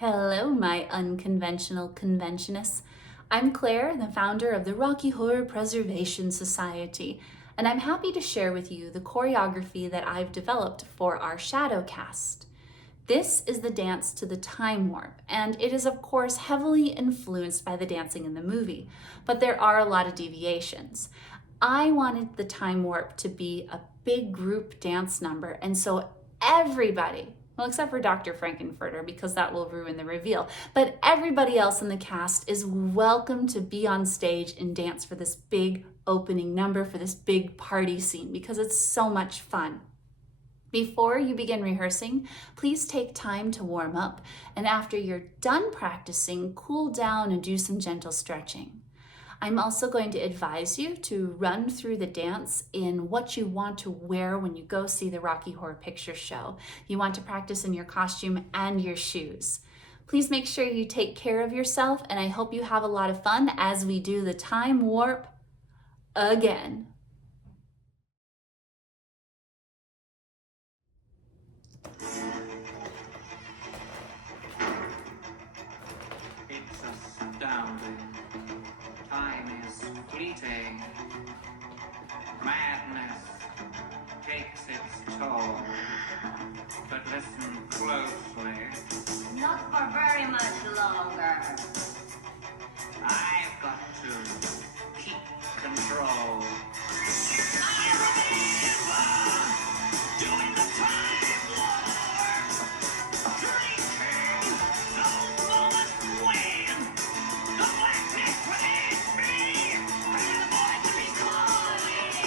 Hello, my unconventional conventionists. I'm Claire, the founder of the Rocky Horror Preservation Society, and I'm happy to share with you the choreography that I've developed for our shadow cast. This is the dance to the time warp, and it is of course heavily influenced by the dancing in the movie, but there are a lot of deviations. I wanted the time warp to be a big group dance number, and so everybody, well, except for Dr. Frankenfurter, because that will ruin the reveal. But everybody else in the cast is welcome to be on stage and dance for this big opening number, for this big party scene, because it's so much fun. Before you begin rehearsing, please take time to warm up. And after you're done practicing, cool down and do some gentle stretching. I'm also going to advise you to run through the dance in what you want to wear when you go see the Rocky Horror Picture Show. You want to practice in your costume and your shoes. Please make sure you take care of yourself, and I hope you have a lot of fun as we do the time warp again. It's astounding. Time is fleeting. Madness takes its toll. But listen closely. Not for very much longer. I've got to keep control. I remember doing the time warp, drinking those moments when the blackness released me, and the voice to be calling.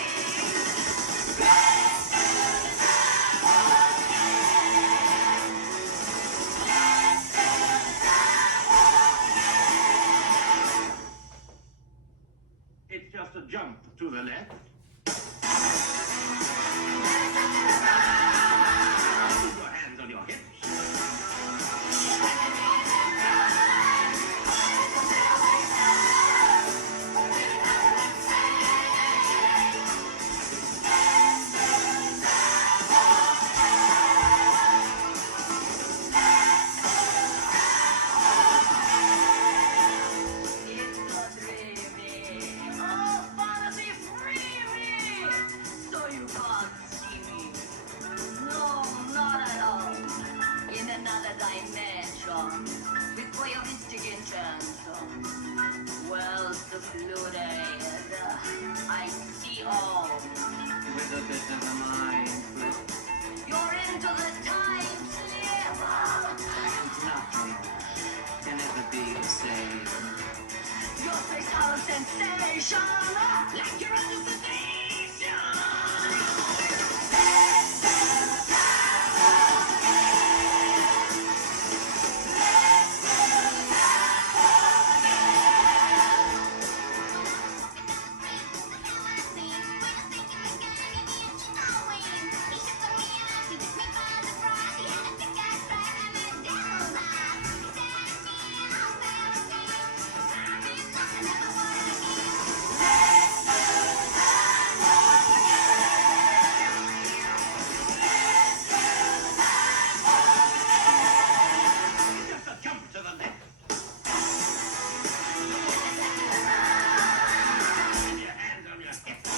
It's just a jump to the left. Put your hands on your hips. It's not dreamy. Oh, fantasy free me. So you can't see me. No, not at all. In another dimension. With voyeuristic intention. Well secluded. I see all. With a bit of a mind flip, You're into the time slip. nothing can ever be the same. Your face has a sensation. Like you're under sedation. Just a jump to the left. Put your hands on your hips.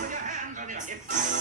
Put your hands on your hips.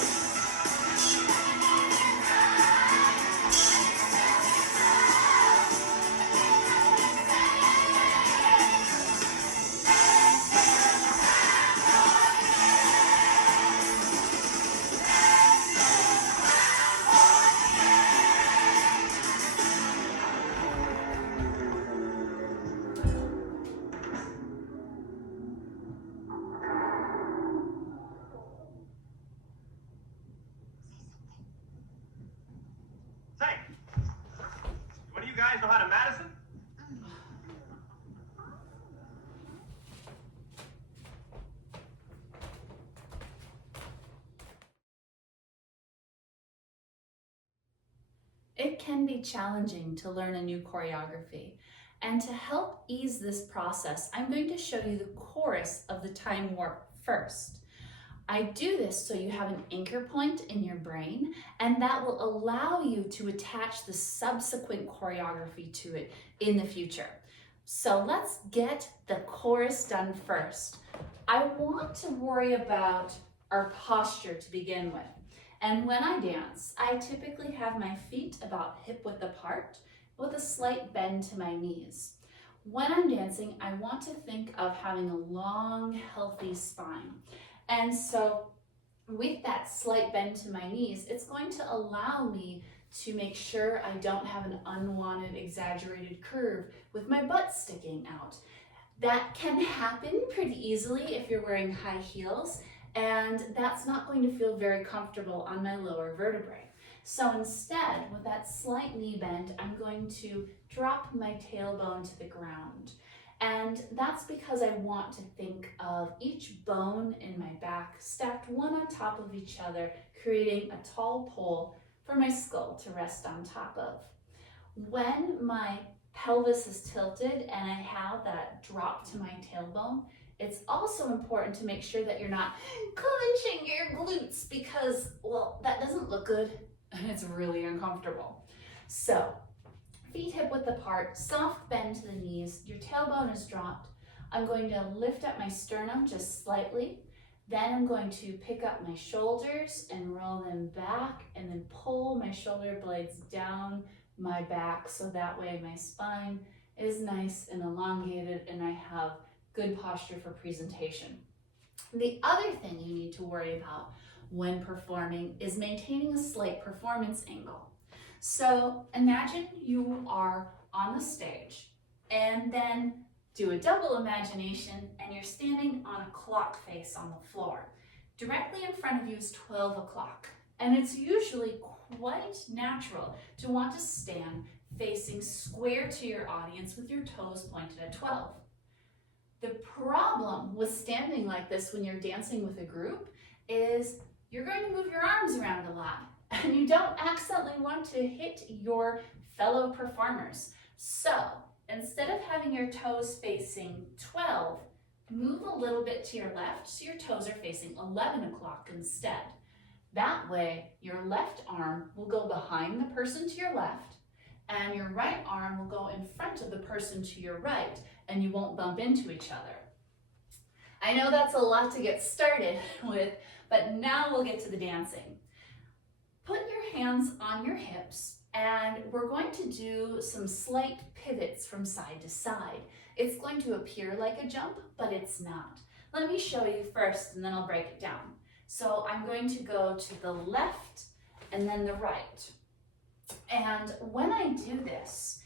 It can be challenging to learn a new choreography. And to help ease this process, I'm going to show you the chorus of the time warp first. I do this so you have an anchor point in your brain, and that will allow you to attach the subsequent choreography to it in the future. So let's get the chorus done first. I want to worry about our posture to begin with. And when I dance, I typically have my feet about hip width apart with a slight bend to my knees. When I'm dancing, I want to think of having a long, healthy spine. And so with that slight bend to my knees, it's going to allow me to make sure I don't have an unwanted, exaggerated curve with my butt sticking out. That can happen pretty easily if you're wearing high heels, and that's not going to feel very comfortable on my lower vertebrae. So instead, with that slight knee bend, I'm going to drop my tailbone to the ground. And that's because I want to think of each bone in my back stacked one on top of each other, creating a tall pole for my skull to rest on top of. When my pelvis is tilted and I have that drop to my tailbone, it's also important to make sure that you're not clenching your glutes because, well, that doesn't look good and it's really uncomfortable. So, feet hip width apart, soft bend to the knees, your tailbone is dropped. I'm going to lift up my sternum just slightly. Then I'm going to pick up my shoulders and roll them back and then pull my shoulder blades down my back so that way my spine is nice and elongated and I have good posture for presentation. The other thing you need to worry about when performing is maintaining a slight performance angle. So imagine you are on the stage and then do a double imagination and you're standing on a clock face on the floor. Directly in front of you is 12 o'clock, and it's usually quite natural to want to stand facing square to your audience with your toes pointed at 12. The problem with standing like this when you're dancing with a group is you're going to move your arms around a lot and you don't accidentally want to hit your fellow performers. So instead of having your toes facing 12, move a little bit to your left so your toes are facing 11 o'clock instead. That way, your left arm will go behind the person to your left and your right arm will go in front of the person to your right and you won't bump into each other. I know that's a lot to get started with, but now we'll get to the dancing. Put your hands on your hips and we're going to do some slight pivots from side to side. It's going to appear like a jump, but it's not. Let me show you first and then I'll break it down. So I'm going to go to the left and then the right. And when I do this,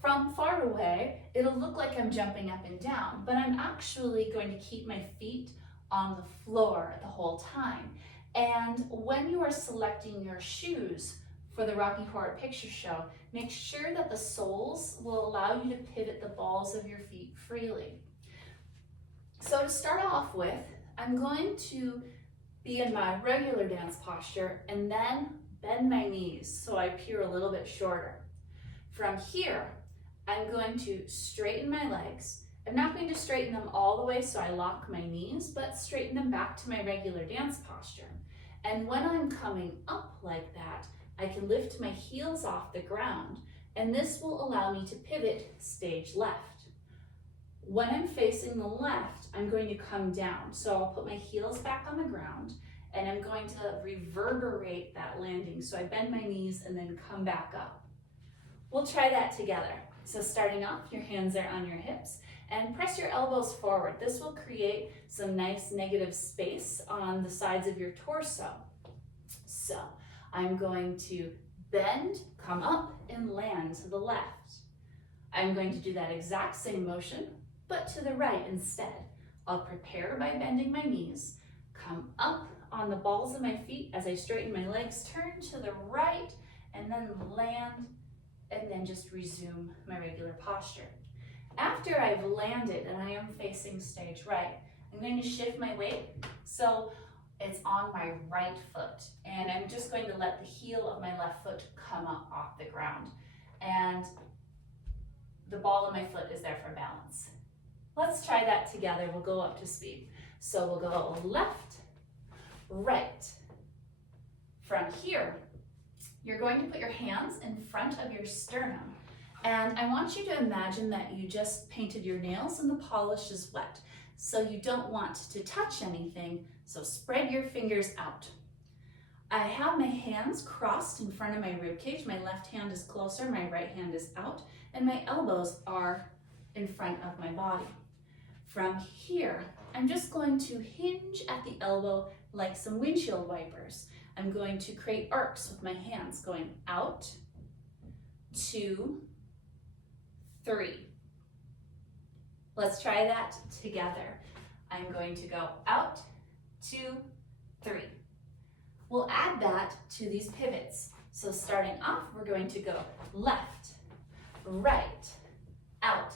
from far away, it'll look like I'm jumping up and down, but I'm actually going to keep my feet on the floor the whole time. And when you are selecting your shoes for the Rocky Horror Picture Show, make sure that the soles will allow you to pivot the balls of your feet freely. So to start off with, I'm going to be in my regular dance posture and then bend my knees so I appear a little bit shorter. From here, I'm going to straighten my legs. I'm not going to straighten them all the way so I lock my knees, but straighten them back to my regular dance posture. And when I'm coming up like that, I can lift my heels off the ground, and this will allow me to pivot stage left. When I'm facing the left, I'm going to come down. So I'll put my heels back on the ground, and I'm going to reverberate that landing. So I bend my knees and then come back up. We'll try that together. So starting off, your hands are on your hips, and press your elbows forward. This will create some nice negative space on the sides of your torso. So I'm going to bend, come up, and land to the left. I'm going to do that exact same motion, but to the right instead. I'll prepare by bending my knees, come up on the balls of my feet as I straighten my legs, turn to the right, and then land, and then just resume my regular posture. After I've landed and I am facing stage right, I'm going to shift my weight. So it's on my right foot, and I'm just going to let the heel of my left foot come up off the ground, and the ball of my foot is there for balance. Let's try that together. We'll go up to speed. So we'll go left, right. From here, you're going to put your hands in front of your sternum, and I want you to imagine that you just painted your nails and the polish is wet. So you don't want to touch anything, so spread your fingers out. I have my hands crossed in front of my rib cage. My left hand is closer, my right hand is out, and my elbows are in front of my body. From here, I'm just going to hinge at the elbow like some windshield wipers. I'm going to create arcs with my hands going out, 2, 3. Let's try that together. I'm going to go out, 2, 3. We'll add that to these pivots. So starting off, we're going to go left, right, out,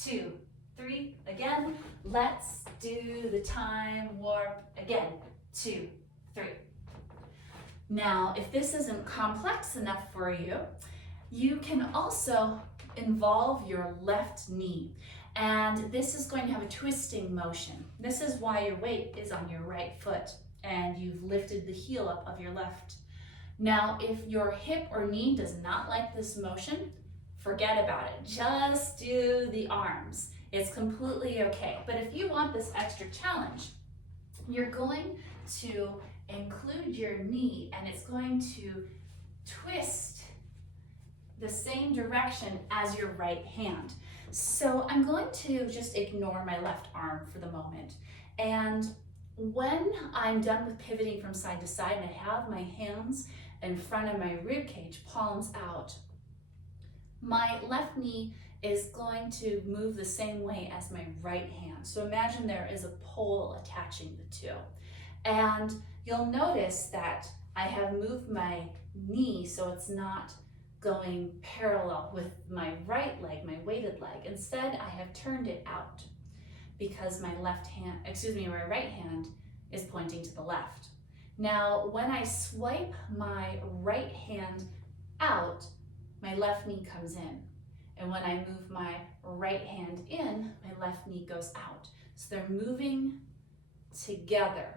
2, 3. Again, let's do the time warp again, 2, 3. Now, if this isn't complex enough for you, you can also involve your left knee. And this is going to have a twisting motion. This is why your weight is on your right foot and you've lifted the heel up of your left. Now, if your hip or knee does not like this motion, forget about it. Just do the arms. It's completely okay. But if you want this extra challenge, you're going to include your knee and it's going to twist the same direction as your right hand. So I'm going to just ignore my left arm for the moment. And when I'm done with pivoting from side to side and I have my hands in front of my rib cage, palms out, my left knee is going to move the same way as my right hand. So imagine there is a pole attaching the two. And you'll notice that I have moved my knee so it's not going parallel with my right leg, my weighted leg. Instead, I have turned it out because my right hand is pointing to the left. Now, when I swipe my right hand out, my left knee comes in. And when I move my right hand in, my left knee goes out. So they're moving together.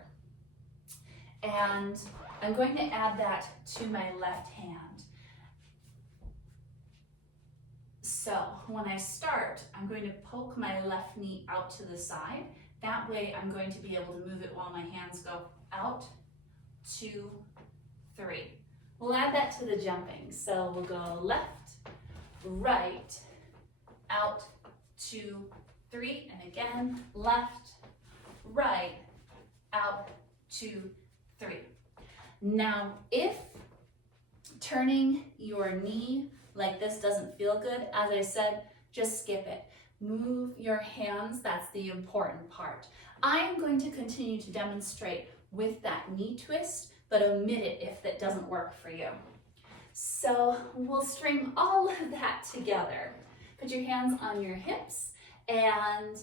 And I'm going to add that to my left hand. So when I start, I'm going to poke my left knee out to the side. That way I'm going to be able to move it while my hands go out, 2, 3. We'll add that to the jumping. So we'll go left, right, out, 2, 3. And again, left, right, out, 2, 3. Now, if turning your knee like this doesn't feel good, as I said, just skip it. Move your hands, that's the important part. I am going to continue to demonstrate with that knee twist, but omit it if that doesn't work for you. So we'll string all of that together. Put your hands on your hips, and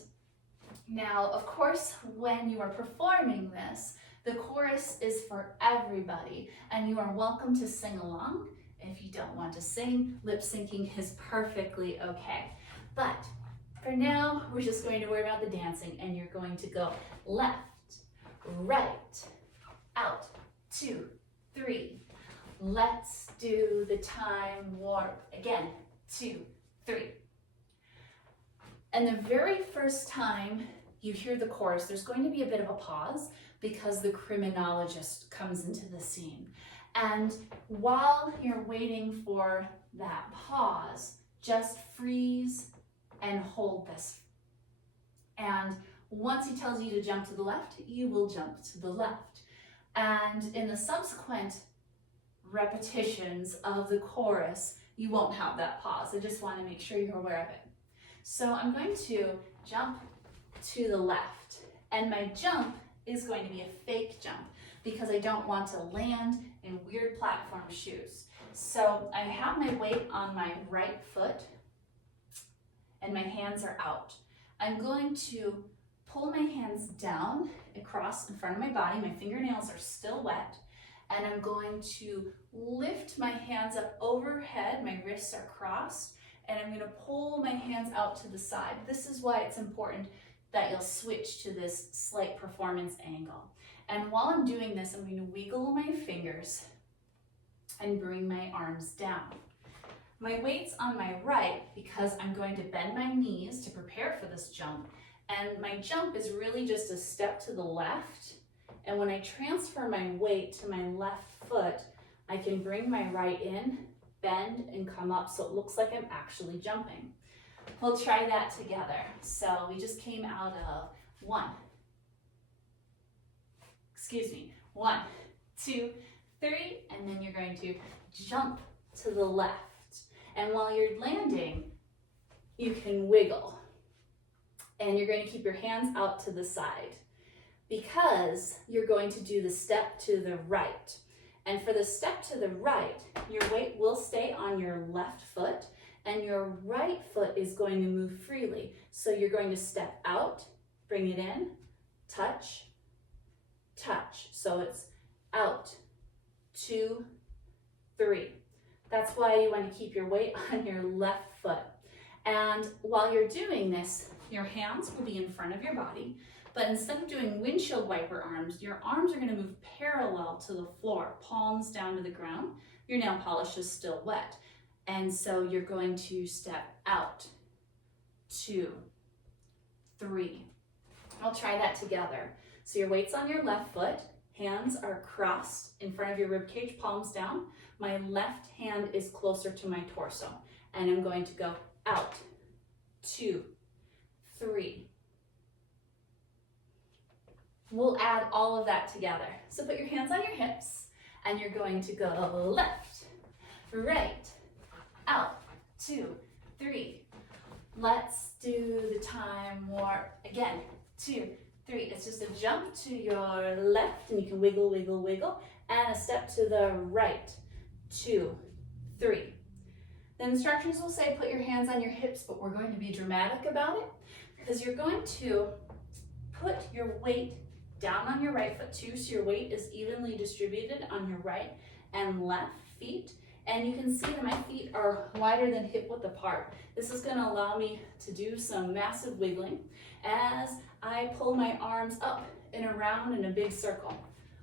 now, of course, when you are performing this, the chorus is for everybody, and you are welcome to sing along. If you don't want to sing, lip syncing is perfectly okay. But for now, we're just going to worry about the dancing, and you're going to go left, right, out, 2, 3. Let's do the time warp again, 2, 3. And the very first time you hear the chorus, there's going to be a bit of a pause because the criminologist comes into the scene. And while you're waiting for that pause, just freeze and hold this. And once he tells you to jump to the left, you will jump to the left. And in the subsequent repetitions of the chorus, you won't have that pause. I just want to make sure you're aware of it. So I'm going to jump to the left, and my jump is going to be a fake jump because I don't want to land in weird platform shoes. So I have my weight on my right foot and my hands are out. I'm going to pull my hands down across in front of my body. My fingernails are still wet. And I'm going to lift my hands up overhead. My wrists are crossed. And I'm going to pull my hands out to the side. This is why it's important that you'll switch to this slight performance angle. And while I'm doing this, I'm going to wiggle my fingers and bring my arms down. My weight's on my right because I'm going to bend my knees to prepare for this jump. And my jump is really just a step to the left. And when I transfer my weight to my left foot, I can bring my right in, bend, and come up so it looks like I'm actually jumping. We'll try that together. So we just came out of 1, 2, 3, and then you're going to jump to the left. And while you're landing, you can wiggle. And you're going to keep your hands out to the side because you're going to do the step to the right. And for the step to the right, your weight will stay on your left foot and your right foot is going to move freely. So you're going to step out, bring it in, touch, touch. So it's out, 2, 3. That's why you want to keep your weight on your left foot. And while you're doing this, your hands will be in front of your body, but instead of doing windshield wiper arms, your arms are going to move parallel to the floor, palms down to the ground. Your nail polish is still wet. And so you're going to step out, 2, 3. I'll try that together. So your weight's on your left foot, hands are crossed in front of your rib cage, palms down. My left hand is closer to my torso, and I'm going to go out, 2, 3. We'll add all of that together. So put your hands on your hips, and you're going to go left, right, out, 2, 3. Let's do the time more. Again, 2, 3. It's just a jump to your left, and you can wiggle, wiggle, wiggle, and a step to the right, 2, 3. The instructions will say put your hands on your hips, but we're going to be dramatic about it because you're going to put your weight down on your right foot too, so your weight is evenly distributed on your right and left feet. And you can see that my feet are wider than hip width apart. This is going to allow me to do some massive wiggling as I pull my arms up and around in a big circle.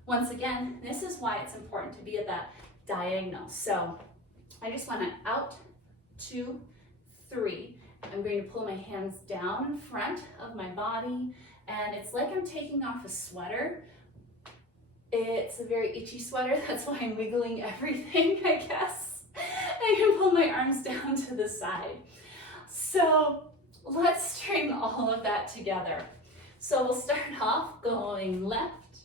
Once again, this is why it's important to be at that diagonal. So I just want to out, 2, 3. I'm going to pull my hands down in front of my body, and it's like I'm taking off a sweater. It's a very itchy sweater, that's why I'm wiggling everything, I guess. I can pull my arms down to the side. So let's string all of that together. So we'll start off going left,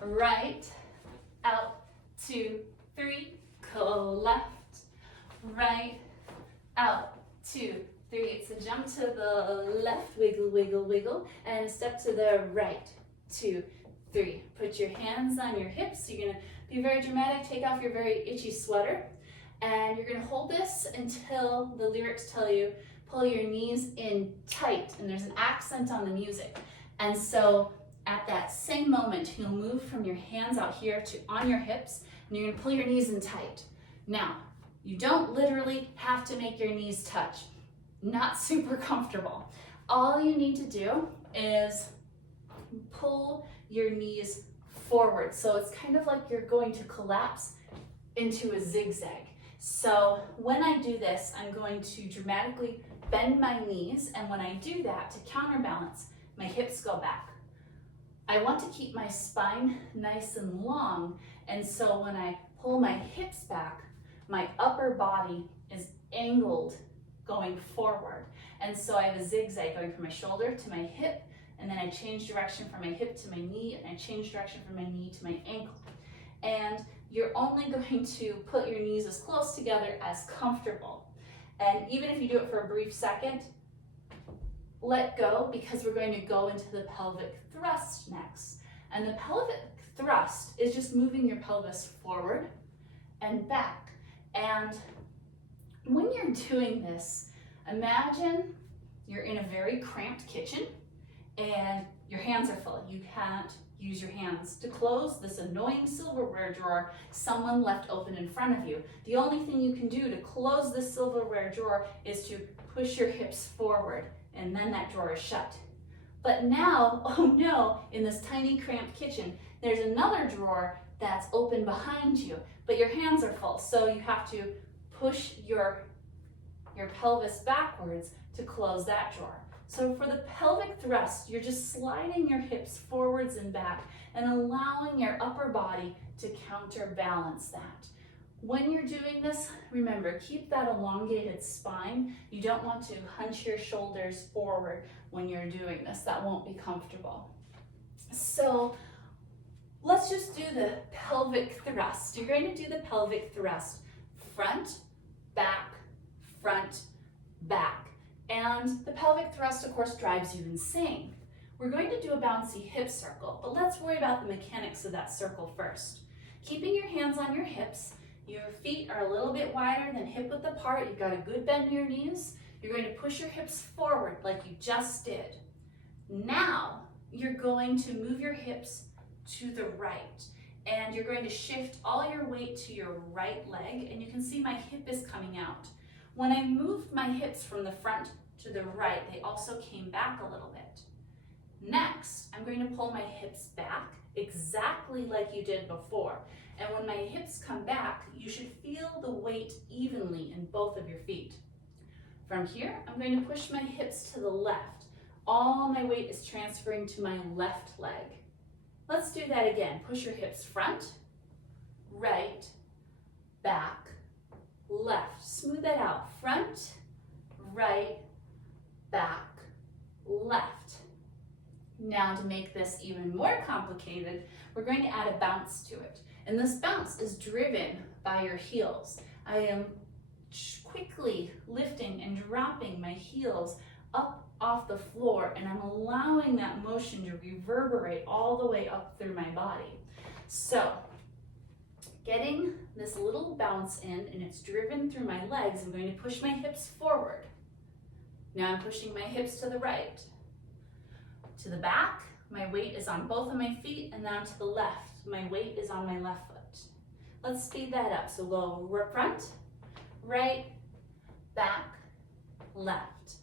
right, out, 2, 3, go left, right, out, 2, 3. It's a jump to the left, wiggle, wiggle, wiggle, and a step to the right, 2, 3. Put your hands on your hips. You're gonna be very dramatic, take off your very itchy sweater, and you're gonna hold this until the lyrics tell you, pull your knees in tight, and there's an accent on the music. And so at that same moment, you'll move from your hands out here to on your hips, and you're gonna pull your knees in tight. Now, you don't literally have to make your knees touch. Not super comfortable. All you need to do is pull your knees forward. So it's kind of like you're going to collapse into a zigzag. So when I do this, I'm going to dramatically bend my knees, and when I do that, to counterbalance, my hips go back. I want to keep my spine nice and long, and so when I pull my hips back, my upper body is angled going forward. And so I have a zigzag going from my shoulder to my hip, and then I change direction from my hip to my knee, and I change direction from my knee to my ankle. And you're only going to put your knees as close together as comfortable. And even if you do it for a brief second, let go, because we're going to go into the pelvic thrust next. And the pelvic thrust is just moving your pelvis forward and back. And when you're doing this, imagine you're in a very cramped kitchen and your hands are full. You can't use your hands to close this annoying silverware drawer someone left open in front of you. The only thing you can do to close this silverware drawer is to push your hips forward, and then that drawer is shut. But now, oh no, in this tiny cramped kitchen, there's another drawer that's open behind you, but your hands are full, so you have to push your pelvis backwards to close that drawer. So for the pelvic thrust, you're just sliding your hips forwards and back and allowing your upper body to counterbalance that. When you're doing this, remember, keep that elongated spine. You don't want to hunch your shoulders forward when you're doing this. That won't be comfortable. So let's just do the pelvic thrust. You're going to do the pelvic thrust front, back, back. And the pelvic thrust, of course, drives you insane. We're going to do a bouncy hip circle, but let's worry about the mechanics of that circle first. Keeping your hands on your hips, your feet are a little bit wider than hip width apart. You've got a good bend in your knees. You're going to push your hips forward like you just did. Now, you're going to move your hips to the right, and you're going to shift all your weight to your right leg, and you can see my hip is coming out. When I moved my hips from the front to the right, they also came back a little bit. Next, I'm going to pull my hips back exactly like you did before. And when my hips come back, you should feel the weight evenly in both of your feet. From here, I'm going to push my hips to the left. All my weight is transferring to my left leg. Let's do that again. Push your hips front, right, back, left. Smooth that out. Front, right, back, left. Now to make this even more complicated, we're going to add a bounce to it. And this bounce is driven by your heels. I am quickly lifting and dropping my heels up off the floor, and I'm allowing that motion to reverberate all the way up through my body. So, getting this little bounce in, and it's driven through my legs, I'm going to push my hips forward. Now I'm pushing my hips to the right. To the back, my weight is on both of my feet, and now to the left, my weight is on my left foot. Let's speed that up. So go front, right, back, left.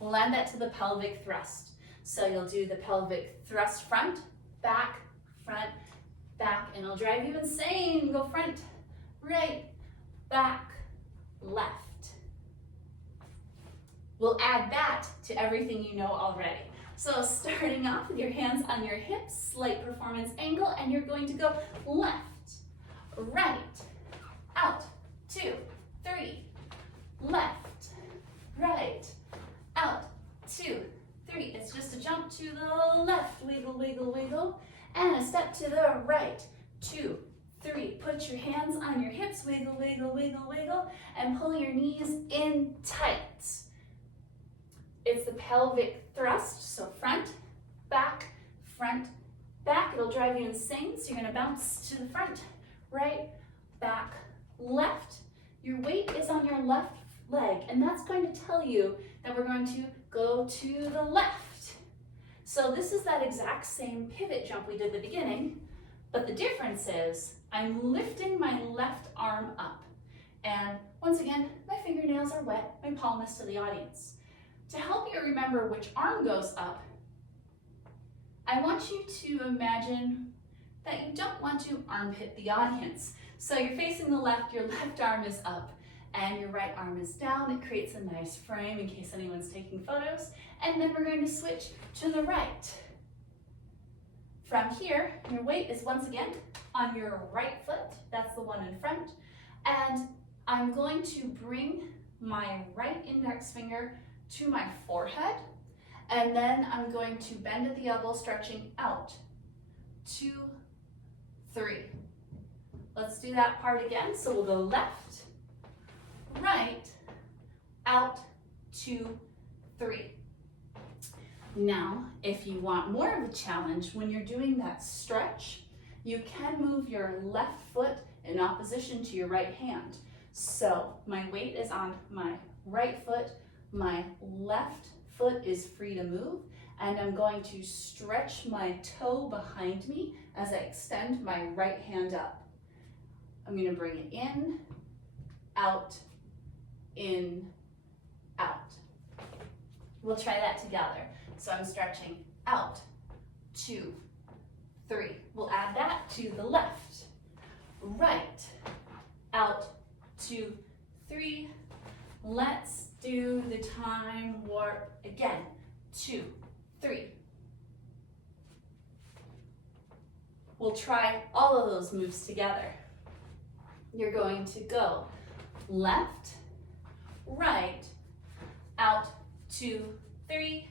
We'll add that to the pelvic thrust. So you'll do the pelvic thrust front, back, and it'll drive you insane. Go front, right, back, left. We'll add that to everything you know already. So starting off with your hands on your hips, slight performance angle, and you're going to go left, right, out, 2, 3, left, right, out, 2, 3. It's just a jump to the left, wiggle, wiggle, wiggle, and a step to the right, 2, 3. Put your hands on your hips, wiggle, wiggle, wiggle, wiggle, and pull your knees in tight. It's the pelvic thrust, so front, back, it'll drive you insane, so you're gonna bounce to the front, right, back, left. Your weight is on your left leg, and that's going to tell you that we're going to go to the left. So this is that exact same pivot jump we did at the beginning, but the difference is I'm lifting my left arm up. And once again, my fingernails are wet, my palm is to the audience. To help you remember which arm goes up, I want you to imagine that you don't want to armpit the audience. So you're facing the left, your left arm is up, and your right arm is down. It creates a nice frame in case anyone's taking photos. And then we're going to switch to the right. From here, your weight is once again on your right foot. That's the one in front. And I'm going to bring my right index finger to my forehead, and then I'm going to bend at the elbow, stretching out. 2, 3. Let's do that part again. So we'll go left, right, out, 2, 3. Now, if you want more of a challenge, when you're doing that stretch, you can move your left foot in opposition to your right hand. So my weight is on my right foot, my left foot is free to move, and I'm going to stretch my toe behind me as I extend my right hand up. I'm going to bring it out, in, out. We'll try that together. So I'm stretching out, 2, 3. We'll add that to the left, right, out, 2, 3. Let's do the time warp again, 2, 3. We'll try all of those moves together. You're going to go left, right, out, 2, 3.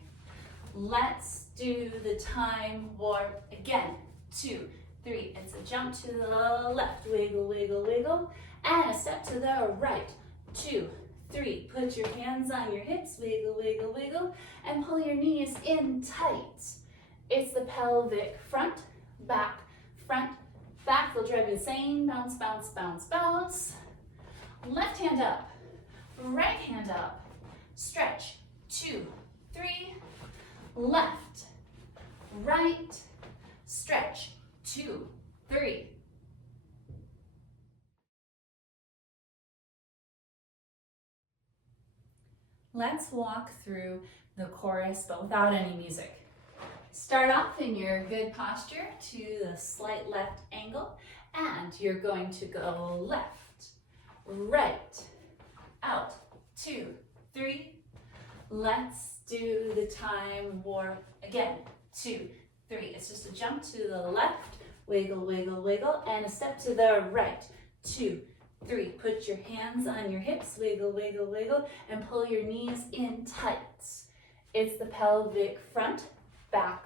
Let's do the time warp again, 2, 3. It's a jump to the left, wiggle, wiggle, wiggle, and a step to the right, 2, 3. Put your hands on your hips, wiggle, wiggle, wiggle, and pull your knees in tight. It's the pelvic front, back, front, back. They'll drive you insane. Bounce, bounce, bounce, bounce. Left hand up, right hand up. Stretch, 2, 3. Left, right, stretch, 2, 3. Let's walk through the chorus, but without any music. Start off in your good posture to the slight left angle, and you're going to go left, right, out, 2, 3. Let's do the time warp again, 2, 3. It's just a jump to the left, wiggle, wiggle, wiggle, and a step to the right, 2, 3. Put your hands on your hips, wiggle, wiggle, wiggle, and pull your knees in tight. It's the pelvic front, back,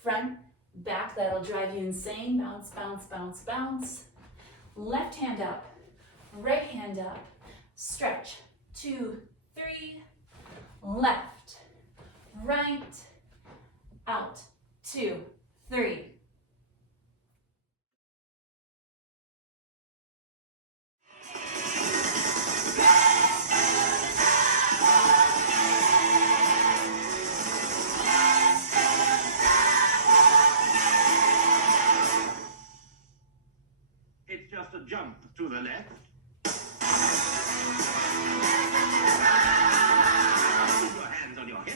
front, back. That'll drive you insane. Bounce, bounce, bounce, bounce. Left hand up, right hand up. Stretch, 2, 3. Left, right, out, 2, 3. It's just a jump to the left. Put your hands on your hips.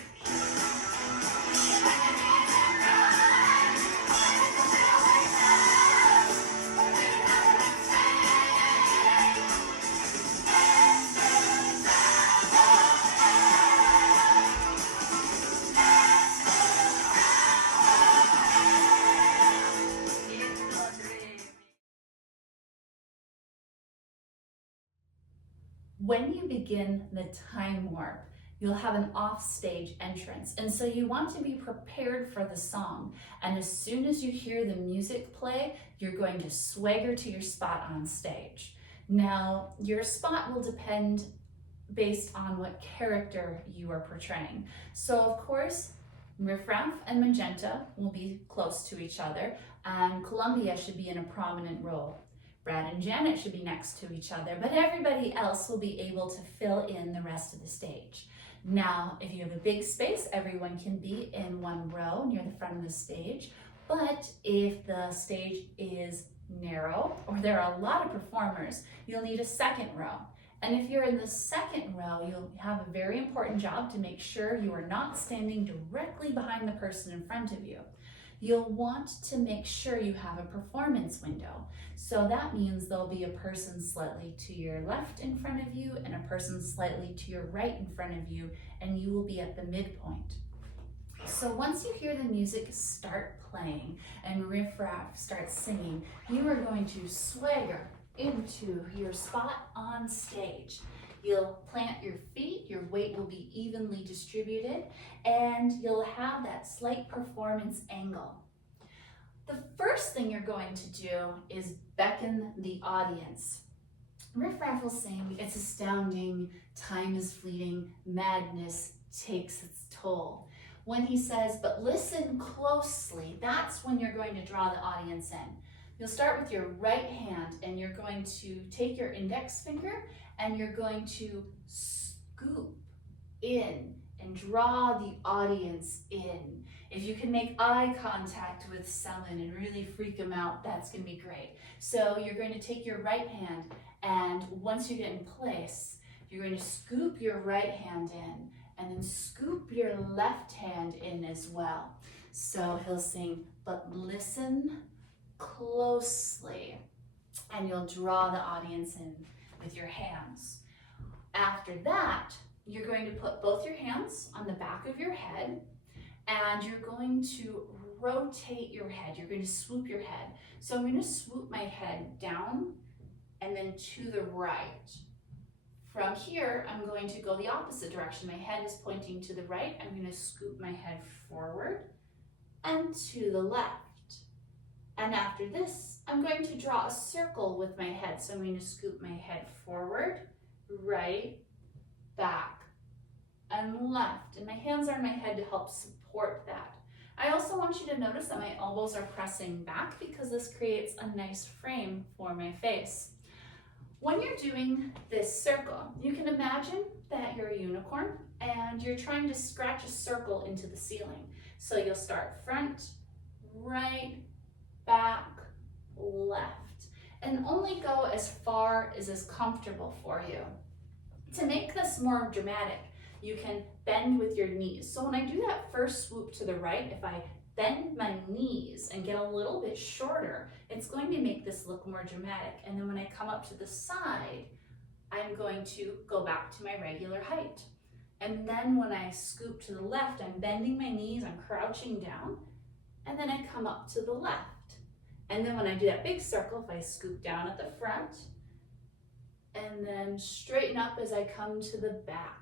When you begin the time warp, you'll have an offstage entrance. And so you want to be prepared for the song. And as soon as you hear the music play, you're going to swagger to your spot on stage. Now, your spot will depend based on what character you are portraying. So of course, Riff Raff and Magenta will be close to each other, and Columbia should be in a prominent role. Brad and Janet should be next to each other, but everybody else will be able to fill in the rest of the stage. Now, if you have a big space, everyone can be in one row near the front of the stage, but if the stage is narrow or there are a lot of performers, you'll need a second row. And if you're in the second row, you'll have a very important job to make sure you are not standing directly behind the person in front of you. You'll want to make sure you have a performance window. So that means there'll be a person slightly to your left in front of you and a person slightly to your right in front of you, and you will be at the midpoint. So once you hear the music start playing and Riff Raff starts singing, you are going to swagger into your spot on stage. You'll plant your feet, your weight will be evenly distributed, and you'll have that slight performance angle. The first thing you're going to do is beckon the audience. Riff Raff will sing, "It's astounding, time is fleeting, madness takes its toll." When he says, "But listen closely," that's when you're going to draw the audience in. You'll start with your right hand and you're going to take your index finger and you're going to scoop in and draw the audience in. If you can make eye contact with someone and really freak them out, that's going to be great. So you're going to take your right hand, and once you get in place, you're going to scoop your right hand in and then scoop your left hand in as well. So he'll sing, but listen closely, and you'll draw the audience in with your hands. After that, you're going to put both your hands on the back of your head, and you're going to rotate your head. You're going to swoop your head. So I'm going to swoop my head down and then to the right. From here, I'm going to go the opposite direction. My head is pointing to the right. I'm going to scoop my head forward and to the left. And after this, I'm going to draw a circle with my head. So I'm going to scoop my head forward, right, back, and left. And my hands are on my head to help support that. I also want you to notice that my elbows are pressing back because this creates a nice frame for my face. When you're doing this circle, you can imagine that you're a unicorn and you're trying to scratch a circle into the ceiling. So you'll start front, right, back, left, and only go as far as is comfortable for you. To make this more dramatic, you can bend with your knees. So when I do that first swoop to the right, if I bend my knees and get a little bit shorter, it's going to make this look more dramatic. And then when I come up to the side, I'm going to go back to my regular height. And then when I scoop to the left, I'm bending my knees, I'm crouching down, and then I come up to the left. And then when I do that big circle, if I scoop down at the front, and then straighten up as I come to the back.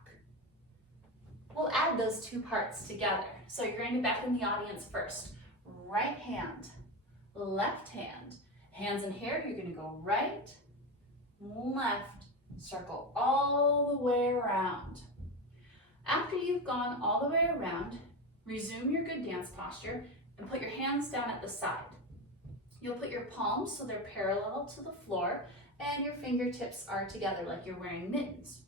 We'll add those two parts together. So you're going to beckon the audience first. Right hand, left hand. Hands in here, you're going to go right, left, circle all the way around. After you've gone all the way around, resume your good dance posture and put your hands down at the side. You'll put your palms so they're parallel to the floor and your fingertips are together like you're wearing mittens.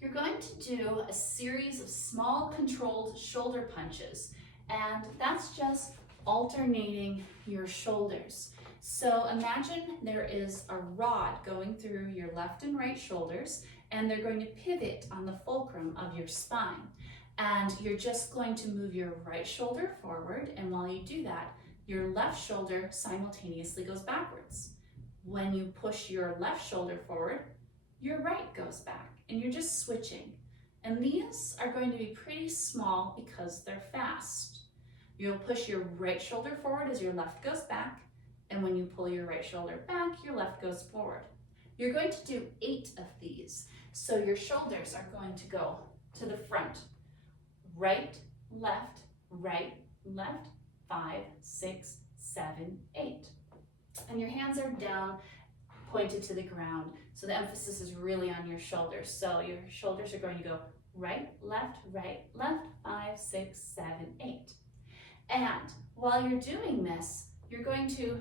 You're going to do a series of small controlled shoulder punches, and that's just alternating your shoulders. So imagine there is a rod going through your left and right shoulders, and they're going to pivot on the fulcrum of your spine. And you're just going to move your right shoulder forward, and while you do that, your left shoulder simultaneously goes backwards. When you push your left shoulder forward, your right goes back, and you're just switching. And these are going to be pretty small because they're fast. You'll push your right shoulder forward as your left goes back, and when you pull your right shoulder back, your left goes forward. You're going to do 8 of these. So your shoulders are going to go to the front. Right, left, 5, 6, 7, 8. And your hands are down, pointed to the ground. So the emphasis is really on your shoulders. So your shoulders are going to go right, left, 5, 6, 7, 8. And while you're doing this, you're going to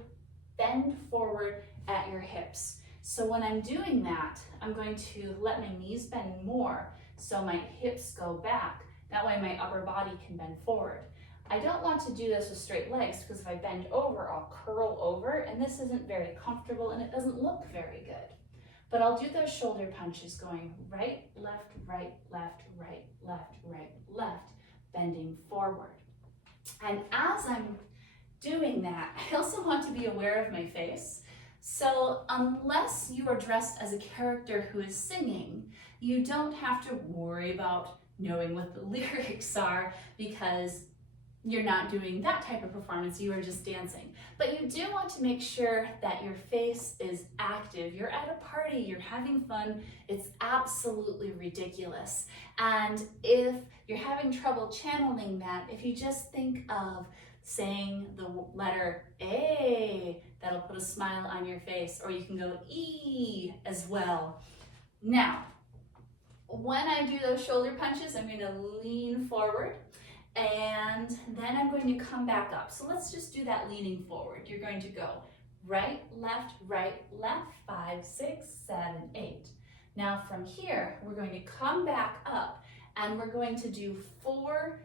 bend forward at your hips. So when I'm doing that, I'm going to let my knees bend more so my hips go back. That way my upper body can bend forward. I don't want to do this with straight legs because if I bend over, I'll curl over, and this isn't very comfortable and it doesn't look very good. But I'll do those shoulder punches going right, left, bending forward. And as I'm doing that, I also want to be aware of my face. So unless you are dressed as a character who is singing, you don't have to worry about knowing what the lyrics are because you're not doing that type of performance, you are just dancing. But you do want to make sure that your face is active. You're at a party, you're having fun, it's absolutely ridiculous. And if you're having trouble channeling that, if you just think of saying the letter A, that'll put a smile on your face, or you can go E as well. Now, when I do those shoulder punches, I'm gonna lean forward, and then I'm going to come back up. So let's just do that leaning forward. You're going to go right, left, 5, 6, 7, 8. Now from here, we're going to come back up and we're going to do 4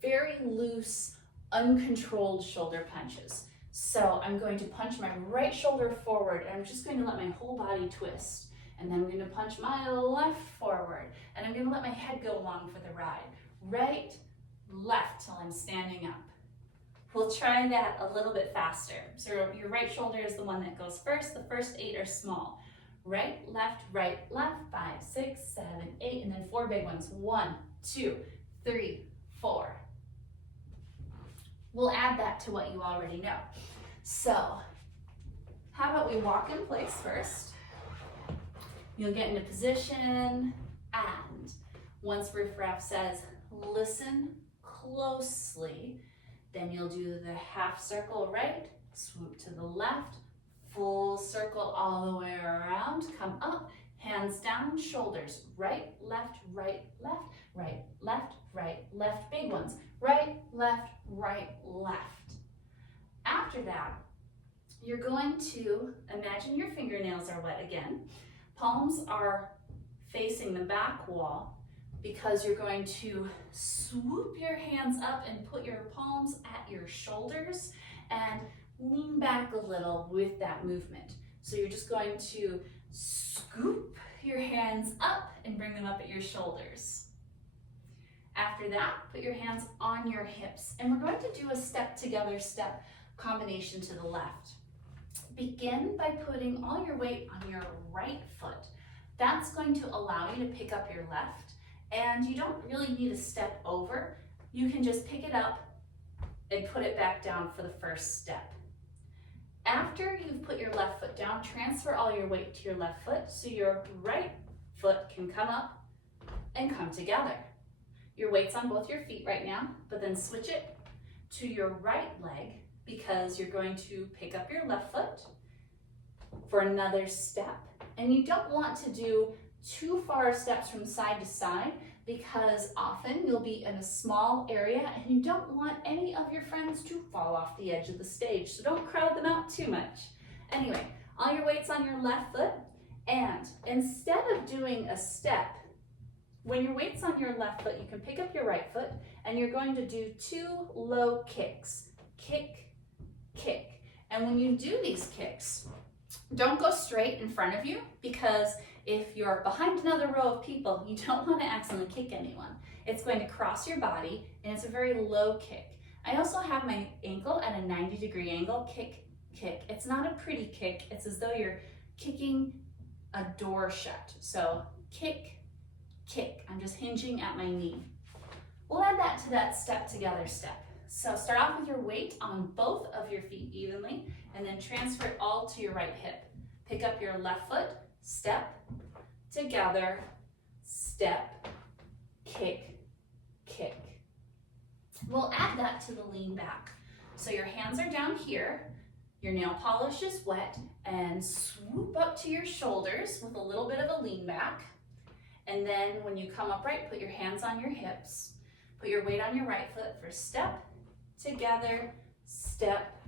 very loose uncontrolled shoulder punches. So I'm going to punch my right shoulder forward, and I'm just going to let my whole body twist. And then I'm going to punch my left forward, and I'm going to let my head go along for the ride. Right, left till I'm standing up. We'll try that a little bit faster. So your right shoulder is the one that goes first. The first 8 are small. Right, left, 5, 6, 7, 8, and then 4 big ones. 1, 2, 3, 4. We'll add that to what you already know. So, how about we walk in place first? You'll get into position, and once Riff Raff says, listen closely, then you'll do the half circle right, swoop to the left, full circle all the way around, come up, hands down, shoulders, right, left, right, left, right, left, right, left, big ones, right, left, left. After that, you're going to imagine your fingernails are wet again. Palms are facing the back wall because you're going to swoop your hands up and put your palms at your shoulders and lean back a little with that movement. So you're just going to scoop your hands up and bring them up at your shoulders. After that, put your hands on your hips, and we're going to do a step together step combination to the left. Begin by putting all your weight on your right foot. That's going to allow you to pick up your left, and you don't really need to step over. You can just pick it up and put it back down for the first step. After you've put your left foot down, transfer all your weight to your left foot so your right foot can come up and come together. Your weight's on both your feet right now, but then switch it to your right leg because you're going to pick up your left foot for another step. And you don't want to do too far steps from side to side because often you'll be in a small area and you don't want any of your friends to fall off the edge of the stage, so don't crowd them out too much. Anyway, all your weight's on your left foot, and instead of doing a step, when your weight's on your left foot, you can pick up your right foot and you're going to do 2 low kicks. Kick, kick. And when you do these kicks, don't go straight in front of you because if you're behind another row of people, you don't want to accidentally kick anyone. It's going to cross your body and it's a very low kick. I also have my ankle at a 90-degree angle. Kick, kick. It's not a pretty kick. It's as though you're kicking a door shut. So kick, kick. I'm just hinging at my knee. We'll add that to that step together step. So start off with your weight on both of your feet evenly and then transfer it all to your right hip. Pick up your left foot, step, together, step, kick, kick. We'll add that to the lean back. So your hands are down here, your nail polish is wet, and swoop up to your shoulders with a little bit of a lean back. And then when you come upright, put your hands on your hips. Put your weight on your right foot for step, together, step,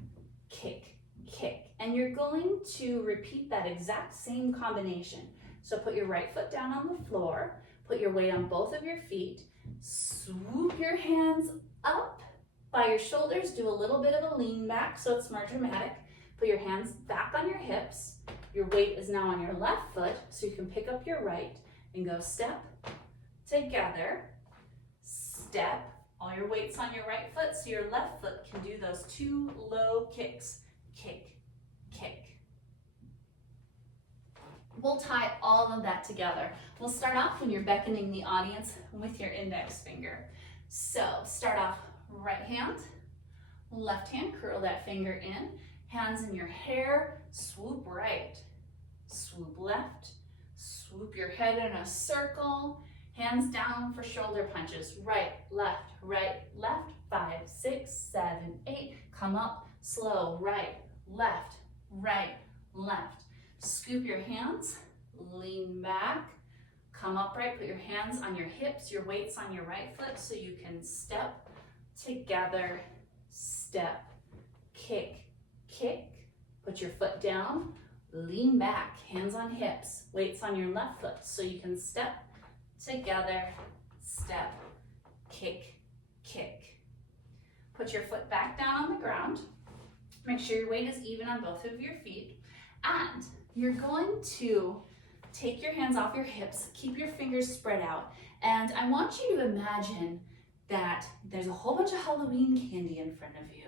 kick, kick. And you're going to repeat that exact same combination. So put your right foot down on the floor, put your weight on both of your feet, swoop your hands up by your shoulders, do a little bit of a lean back so it's more dramatic. Put your hands back on your hips. Your weight is now on your left foot, so you can pick up your right and go step, together, step. All your weight's on your right foot, so your left foot can do those 2 low kicks. Kick, kick. We'll tie all of that together. We'll start off when you're beckoning the audience with your index finger. So start off right hand, left hand, curl that finger in, hands in your hair, swoop right, swoop left, swoop your head in a circle, hands down for shoulder punches, right, left, 5, 6, 7, 8, come up, slow, right, left, scoop your hands, lean back, come upright, put your hands on your hips, your weight's on your right foot so you can step, together, step, kick, kick, put your foot down, lean back, hands on hips, weight's on your left foot so you can step, together, step, kick, kick. Put your foot back down on the ground. Make sure your weight is even on both of your feet. And you're going to take your hands off your hips, keep your fingers spread out, and I want you to imagine that there's a whole bunch of Halloween candy in front of you,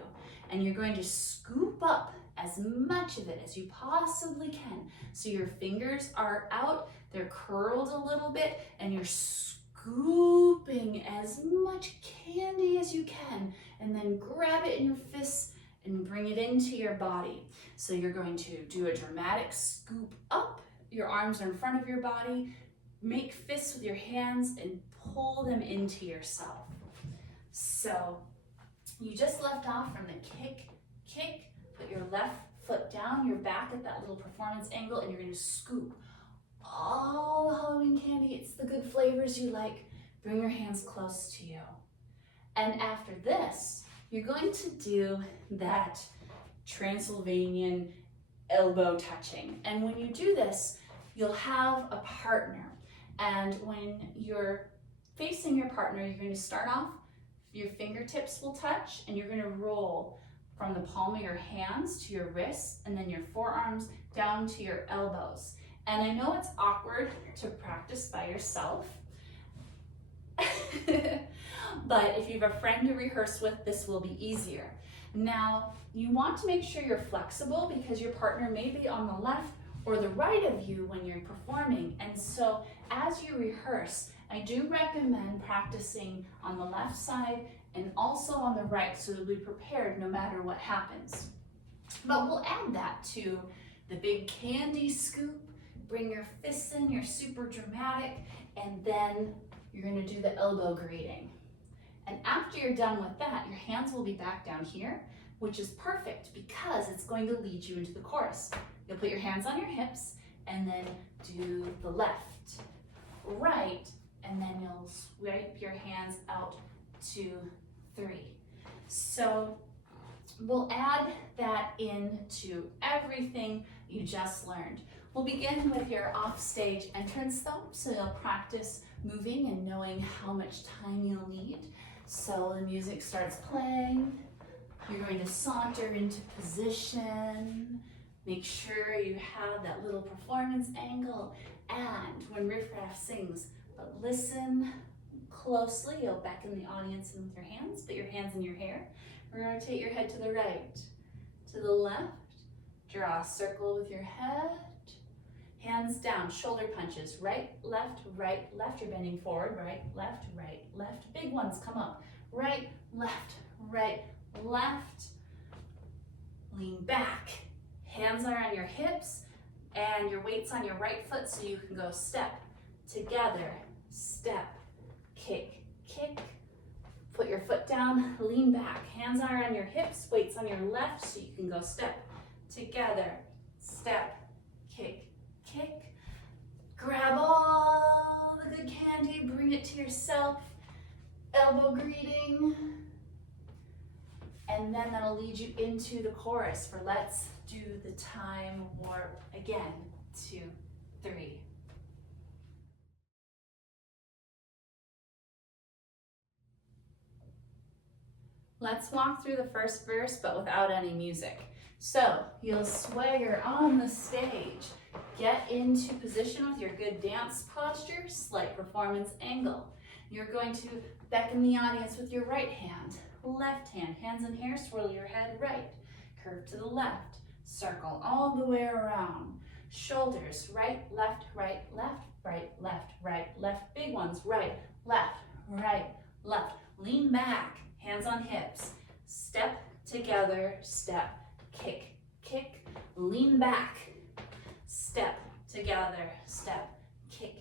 and you're going to scoop up as much of it as you possibly can. So your fingers are out, they're curled a little bit, and you're scooping as much candy as you can, and then grab it in your fists and bring it into your body. So you're going to do a dramatic scoop up, your arms are in front of your body, make fists with your hands and pull them into yourself. So you just left off from the kick, put your left foot down, you're back at that little performance angle, and you're gonna scoop all the Halloween candy. It's the good flavors you like. Bring your hands close to you. And after this, you're going to do that Transylvanian elbow touching. And when you do this, you'll have a partner. And when you're facing your partner, you're going to start off, your fingertips will touch, and you're going to roll from the palm of your hands to your wrists, and then your forearms down to your elbows. And I know it's awkward to practice by yourself, but if you have a friend to rehearse with, this will be easier. Now, you want to make sure you're flexible because your partner may be on the left or the right of you when you're performing. And so as you rehearse, I do recommend practicing on the left side and also on the right so you'll be prepared no matter what happens. But we'll add that to the big candy scoop, bring your fists in, you're super dramatic, and then you're gonna do the elbow greeting. And after you're done with that, your hands will be back down here, which is perfect because it's going to lead you into the chorus. You'll put your hands on your hips and then do the left, right, and then you'll swipe your hands out 2, 3. So we'll add that into everything you just learned. We'll begin with your offstage entrance though, so you'll practice moving and knowing how much time you'll need. So the music starts playing, you're going to saunter into position, make sure you have that little performance angle, and when Riff Raff sings, but listen closely, you'll beckon the audience in with your hands, put your hands in your hair, rotate your head to the right, to the left, draw a circle with your head, hands down, shoulder punches, right, left, you're bending forward, right, left, big ones come up, right, left, lean back, hands are on your hips, and your weight's on your right foot so you can go step, together, step, kick, put your foot down, lean back, hands are on your hips, weight's on your left so you can go step, together, step, kick, grab all the good candy, bring it to yourself, elbow greeting, and then that'll lead you into the chorus for Let's Do the Time Warp again, 2, 3. Let's walk through the first verse, but without any music. So you'll swagger on the stage, get into position with your good dance posture, slight performance angle. You're going to beckon the audience with your right hand, left hand, hands in hair, swirl your head right, curve to the left, circle all the way around. Shoulders, right, left, big ones, right, left. Lean back, hands on hips, step together, step, kick, lean back, step together, step, kick.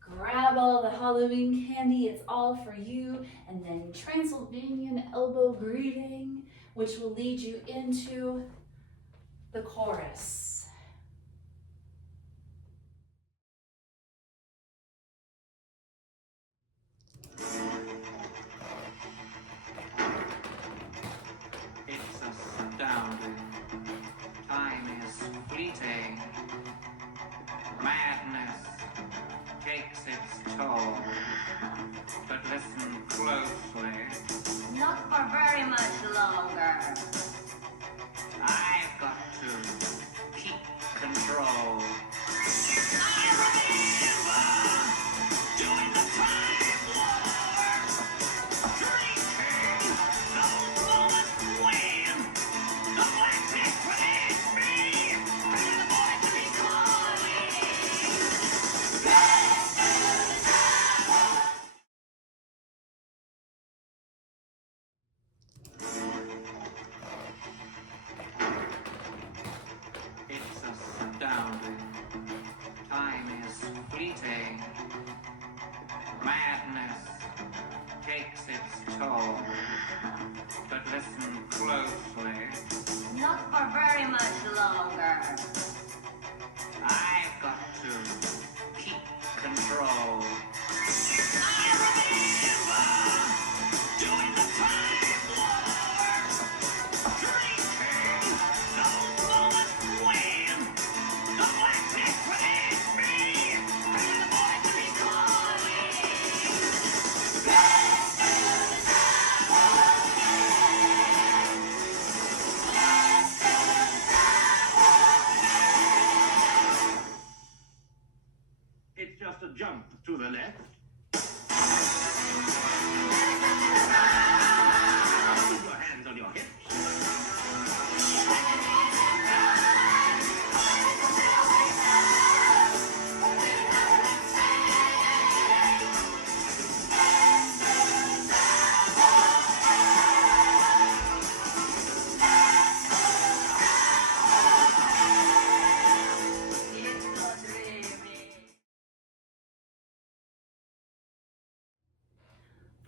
Grab all the Halloween candy, it's all for you, and then Transylvanian elbow greeting, which will lead you into the chorus. It's astounding. Time is fleeting. Madness takes its toll. But listen closely. Not for very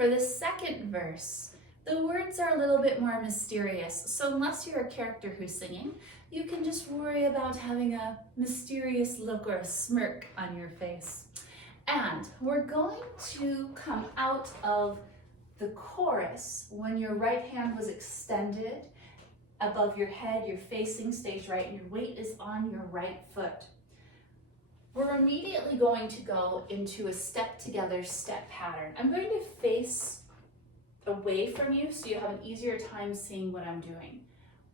For the second verse, the words are a little bit more mysterious, so unless you're a character who's singing, you can just worry about having a mysterious look or a smirk on your face. And we're going to come out of the chorus when your right hand was extended above your head, you're facing stage right, and your weight is on your right foot. We're immediately going to go into a step together step pattern. I'm going to face away from you so you have an easier time seeing what I'm doing.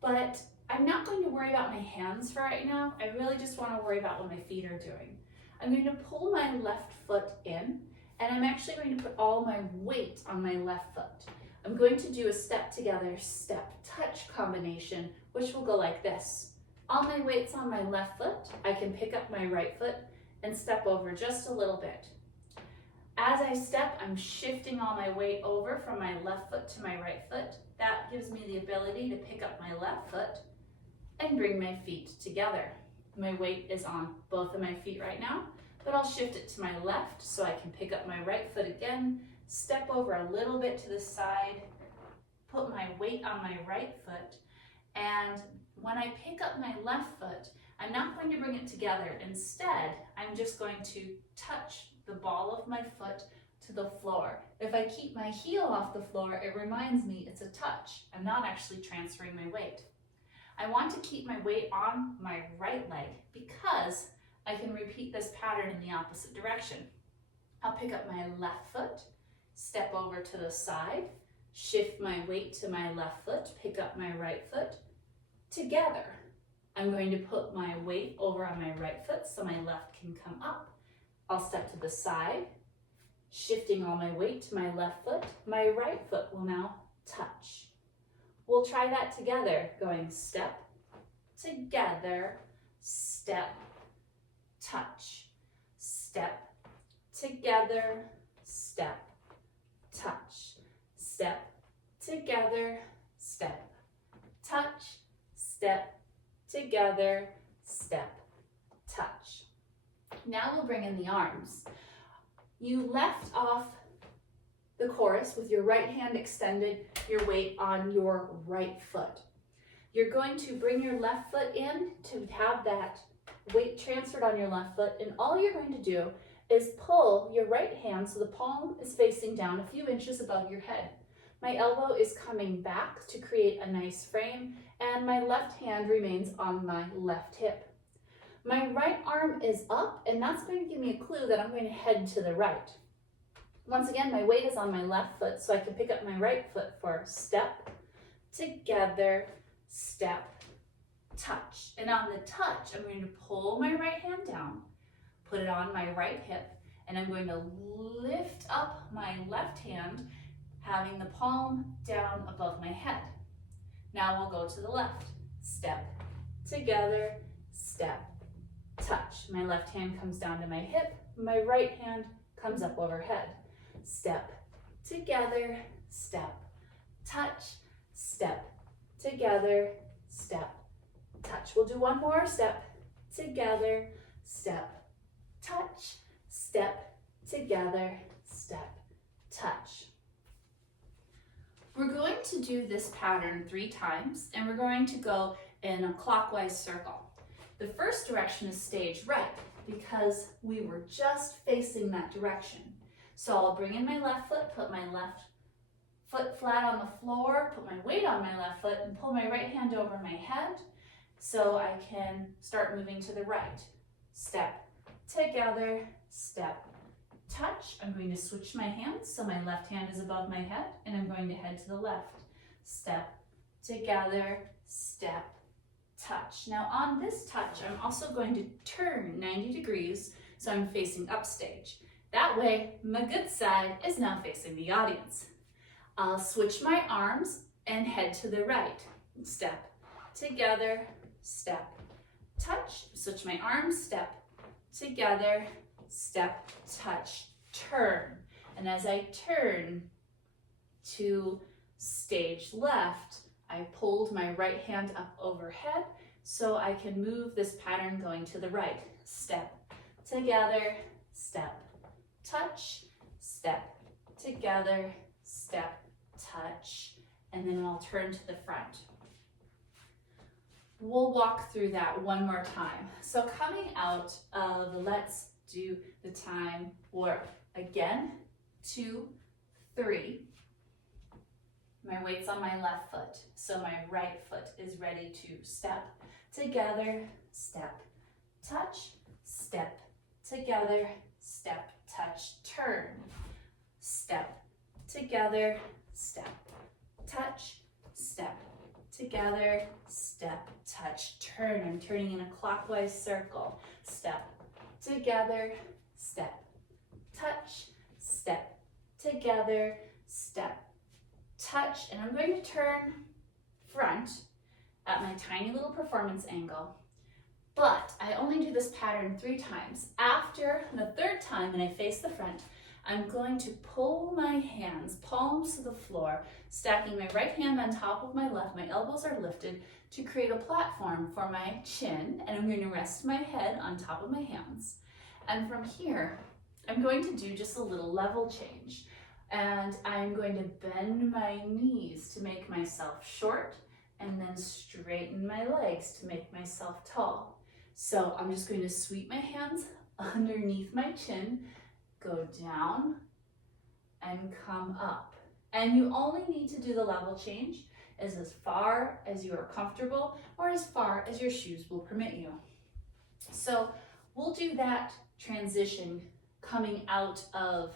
But I'm not going to worry about my hands for right now. I really just want to worry about what my feet are doing. I'm going to pull my left foot in, and I'm actually going to put all my weight on my left foot. I'm going to do a step together step touch combination, which will go like this. All my weight's on my left foot. I can pick up my right foot and step over just a little bit. As I step, I'm shifting all my weight over from my left foot to my right foot. That gives me the ability to pick up my left foot and bring my feet together. My weight is on both of my feet right now, but I'll shift it to my left so I can pick up my right foot again, step over a little bit to the side, put my weight on my right foot, and when I pick up my left foot, I'm not going to bring it together. Instead, I'm just going to touch the ball of my foot to the floor. If I keep my heel off the floor, it reminds me it's a touch. I'm not actually transferring my weight. I want to keep my weight on my right leg because I can repeat this pattern in the opposite direction. I'll pick up my left foot, step over to the side, shift my weight to my left foot, pick up my right foot. Together, I'm going to put my weight over on my right foot so my left can come up. I'll step to the side, shifting all my weight to my left foot. My right foot will now touch. We'll try that together, going step, together, step, touch, step, together, step, touch, step, together, step, touch, step, together, step, touch. Now we'll bring in the arms. You left off the chorus with your right hand extended, your weight on your right foot. You're going to bring your left foot in to have that weight transferred on your left foot, and all you're going to do is pull your right hand so the palm is facing down a few inches above your head. My elbow is coming back to create a nice frame, and my left hand remains on my left hip. My right arm is up, and that's going to give me a clue that I'm going to head to the right. Once again, my weight is on my left foot, so I can pick up my right foot for step, together, step, touch. And on the touch, I'm going to pull my right hand down, put it on my right hip, and I'm going to lift up my left hand, having the palm down above my head. Now we'll go to the left. Step, together, step, touch. My left hand comes down to my hip, my right hand comes up overhead. Step, together, step, touch, step, together, step, touch. We'll do one more. Step, together, step, touch, step, together, step, touch. We're going to do this pattern 3 times, and we're going to go in a clockwise circle. The first direction is stage right because we were just facing that direction. So I'll bring in my left foot, put my left foot flat on the floor, put my weight on my left foot, and pull my right hand over my head so I can start moving to the right. Step, together, step, touch. I'm going to switch my hands so my left hand is above my head, and I'm going to head to the left. Step, together, step, touch. Now on this touch, I'm also going to turn 90 degrees so I'm facing upstage. That way, my good side is now facing the audience. I'll switch my arms and head to the right. Step, together, step, touch. Switch my arms, step, together, step, touch, turn. And as I turn to stage left, I pulled my right hand up overhead so I can move this pattern going to the right. Step, together, step, touch, step, together, step, touch, and then I'll turn to the front. We'll walk through that one more time. So coming out of the let's do the time warp. Again, 2, 3. My weight's on my left foot, so my right foot is ready to step together, step, touch, step, together, step, touch, turn, step, together, step, touch, step, together, step, touch, turn. I'm turning in a clockwise circle. Step, together, step, touch, step, together, step, touch. And I'm going to turn front at my tiny little performance angle. But I only do this pattern 3 times. After the 3rd time, when I face the front, I'm going to pull my hands, palms to the floor, stacking my right hand on top of my left. My elbows are lifted to create a platform for my chin, and I'm going to rest my head on top of my hands. And from here, I'm going to do just a little level change. And I'm going to bend my knees to make myself short, and then straighten my legs to make myself tall. So I'm just going to sweep my hands underneath my chin, go down, and come up. And you only need to do the level change as far as you are comfortable or as far as your shoes will permit you. So we'll do that transition coming out of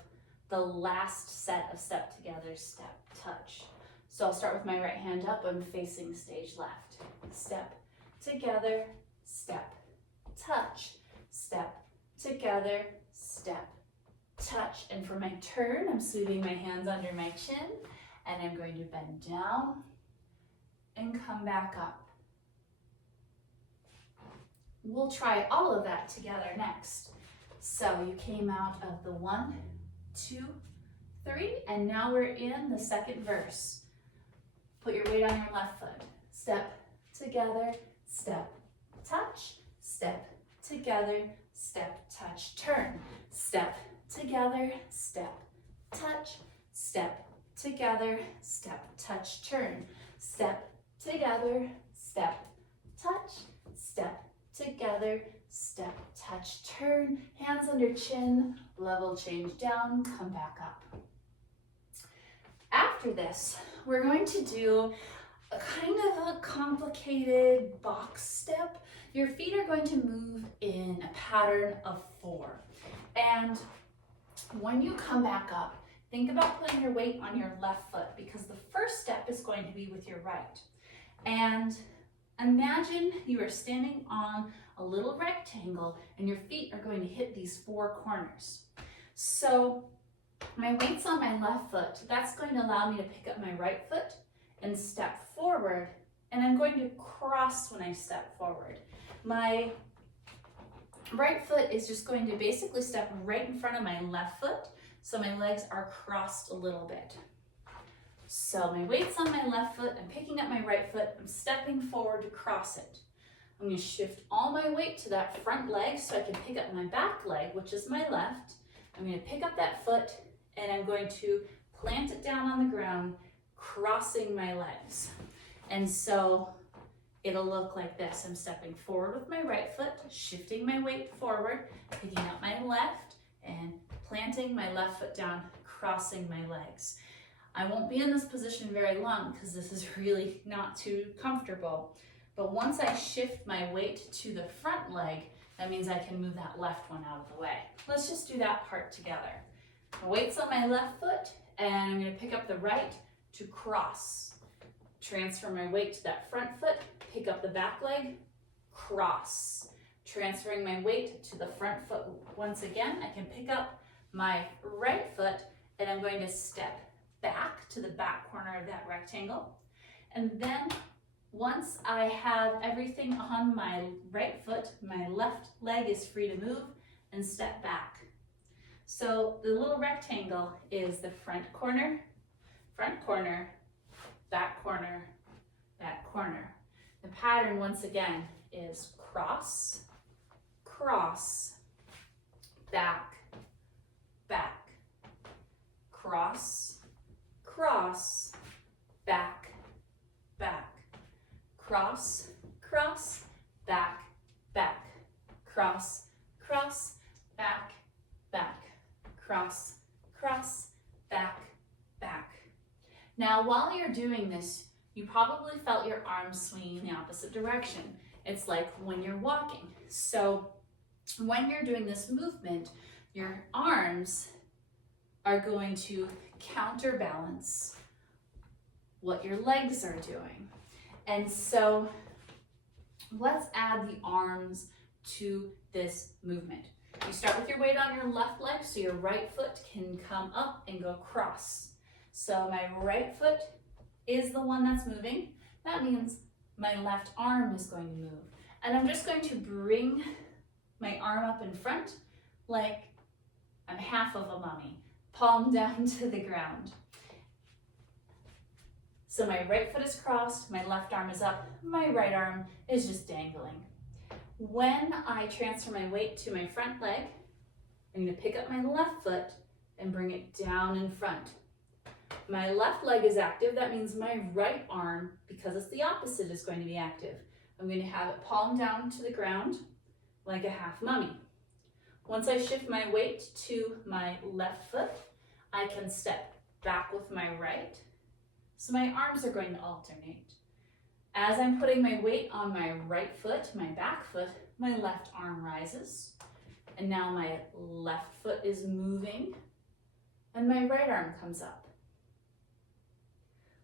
the last set of step together, step, touch. So I'll start with my right hand up. I'm facing stage left. Step, together, step, touch, step, together, step, touch. And for my turn, I'm sweeping my hands under my chin, and I'm going to bend down and come back up. We'll try all of that together next. So you came out of the 1, 2, 3, and now we're in the 2nd verse. Put your weight on your left foot. Step, together, step, touch, step, together, step, touch, turn. Step, together, step, touch, step, together, step, touch, turn. Step, together, step, touch, step, together, step, touch, turn. Hands under chin, level change down, come back up. After this, we're going to do a kind of a complicated box step. Your feet are going to move in a pattern of 4. And when you come back up, think about putting your weight on your left foot, because the first step is going to be with your right. And imagine you are standing on a little rectangle and your feet are going to hit these 4 corners. So my weight's on my left foot. That's going to allow me to pick up my right foot and step forward, and I'm going to cross when I step forward. My right foot is just going to basically step right in front of my left foot, so my legs are crossed a little bit. So my weight's on my left foot, I'm picking up my right foot, I'm stepping forward to cross it. I'm going to shift all my weight to that front leg so I can pick up my back leg, which is my left. I'm going to pick up that foot, and I'm going to plant it down on the ground, crossing my legs. And so it'll look like this. I'm stepping forward with my right foot, shifting my weight forward, picking up my left, and planting my left foot down, crossing my legs. I won't be in this position very long because this is really not too comfortable. But once I shift my weight to the front leg, that means I can move that left one out of the way. Let's just do that part together. My weight's on my left foot, and I'm going to pick up the right to cross. Transfer my weight to that front foot, pick up the back leg, cross. Transferring my weight to the front foot once again, I can pick up my right foot, and I'm going to step back to the back corner of that rectangle. And then once I have everything on my right foot, my left leg is free to move and step back. So the little rectangle is the front corner, back corner, back corner. The pattern once again is cross, cross, back, back, cross, cross, back, back, cross, cross, back, back, cross, cross, back, back, cross, cross, back, back. Now, while you're doing this, you probably felt your arms swinging in the opposite direction. It's like when you're walking. So when you're doing this movement, your arms are going to counterbalance what your legs are doing. And so let's add the arms to this movement. You start with your weight on your left leg, so your right foot can come up and go cross. So my right foot is the one that's moving. That means my left arm is going to move. And I'm just going to bring my arm up in front like I'm half of a mummy, palm down to the ground. So my right foot is crossed, my left arm is up, my right arm is just dangling. When I transfer my weight to my front leg, I'm going to pick up my left foot and bring it down in front. My left leg is active. That means my right arm, because it's the opposite, is going to be active. I'm going to have it palm down to the ground like a half mummy. Once I shift my weight to my left foot, I can step back with my right. So my arms are going to alternate. As I'm putting my weight on my right foot, my back foot, my left arm rises. And now my left foot is moving and my right arm comes up.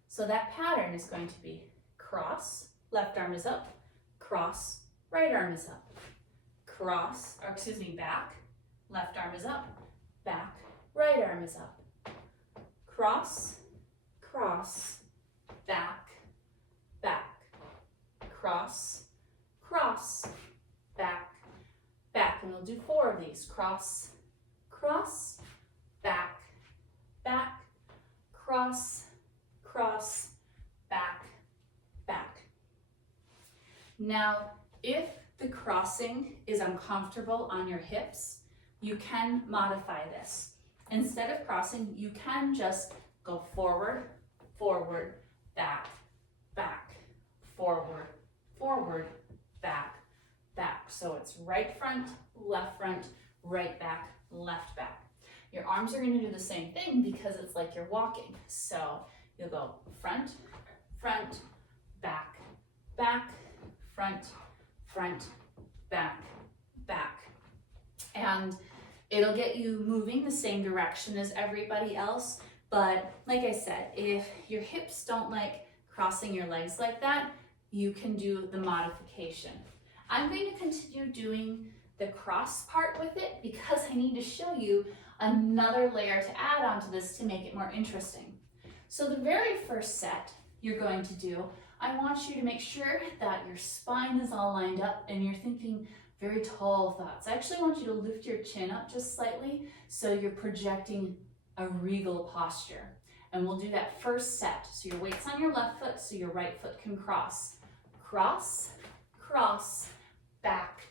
So that pattern is going to be cross, left arm is up, cross, right arm is up, cross, or excuse me, back, left arm is up, back, right arm is up, cross, cross, back, back, cross, cross, back, back. And we'll do 4 of these. Cross, cross, back, back, cross, cross, back, back. Now, if the crossing is uncomfortable on your hips, you can modify this. Instead of crossing, you can just go forward, forward, back, back, forward, forward, back, back. So it's right front, right back, left back. Your arms are going to do the same thing because it's like you're walking. So you'll go front, front, back, back, front, front, back, back. And it'll get you moving the same direction as everybody else. But like I said, if your hips don't like crossing your legs like that, you can do the modification. I'm going to continue doing the cross part with it because I need to show you another layer to add onto this to make it more interesting. So the very first set you're going to do, I want you to make sure that your spine is all lined up and you're thinking very tall thoughts. I actually want you to lift your chin up just slightly so you're projecting a regal posture. And we'll do that first set. So your weight's on your left foot so your right foot can cross. Cross, cross, back,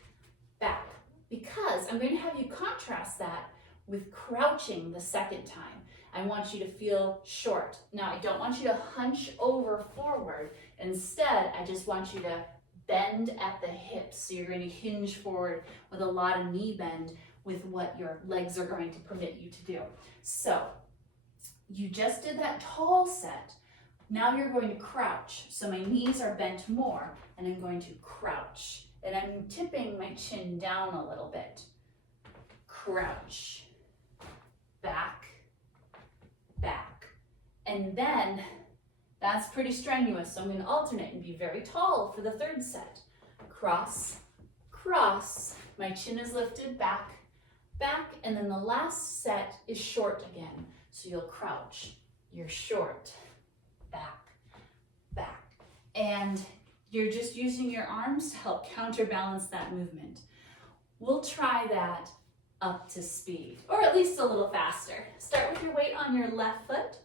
back. Because I'm going to have you contrast that with crouching the second time. I want you to feel short. Now, I don't want you to hunch over forward. Instead, I just want you to bend at the hips. So you're going to hinge forward with a lot of knee bend with what your legs are going to permit you to do. So you just did that tall set. Now you're going to crouch. So my knees are bent more and I'm going to crouch. And I'm tipping my chin down a little bit. Crouch, back, back. And then that's pretty strenuous. So I'm going to alternate and be very tall for the third set. Cross, cross. My chin is lifted, back, back. And then the last set is short again. So you'll crouch, you're short, back, back. And you're just using your arms to help counterbalance that movement. We'll try that up to speed, or at least a little faster. Start with your weight on your left foot,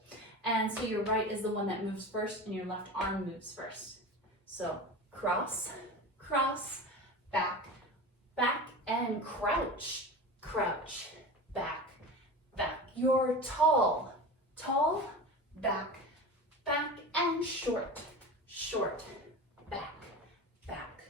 and so your right is the one that moves first and your left arm moves first. So cross, cross, back, back, and crouch, crouch, back, back. You're tall, tall, back, back, and short, short, back, back.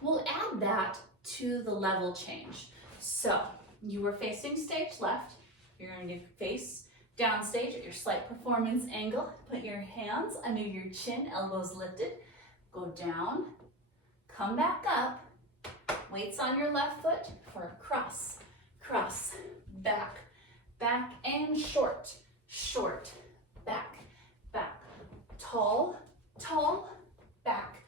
We'll add that to the level change. So you were facing stage left. You're going to face downstage at your slight performance angle. Put your hands under your chin, elbows lifted. Go down, come back up. Weights on your left foot for a cross, cross, back, back, and short, short, back, back. Tall, tall, back,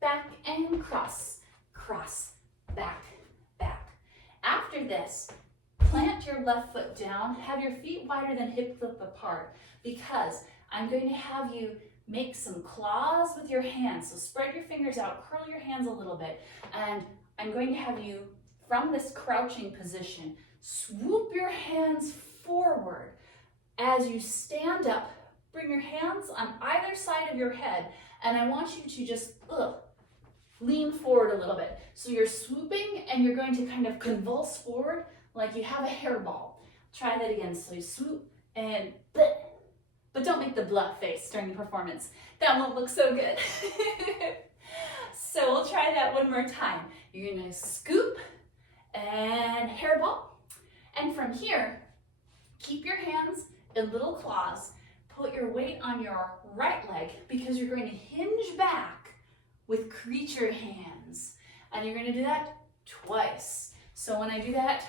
back, and cross, cross, back, back. After this, plant your left foot down, have your feet wider than hip width apart, because I'm going to have you make some claws with your hands. So spread your fingers out, curl your hands a little bit, and I'm going to have you, from this crouching position, swoop your hands forward. As you stand up, bring your hands on either side of your head, and I want you to just lean forward a little bit. So you're swooping and you're going to kind of convulse forward like you have a hairball. Try that again. So you swoop and but don't make the bluff face during the performance. That won't look so good. So we'll try that one more time. You're gonna scoop and hairball. And from here, keep your hands in little claws. Put your weight on your right leg because you're going to hinge back with creature hands. And you're gonna do that twice. So when I do that,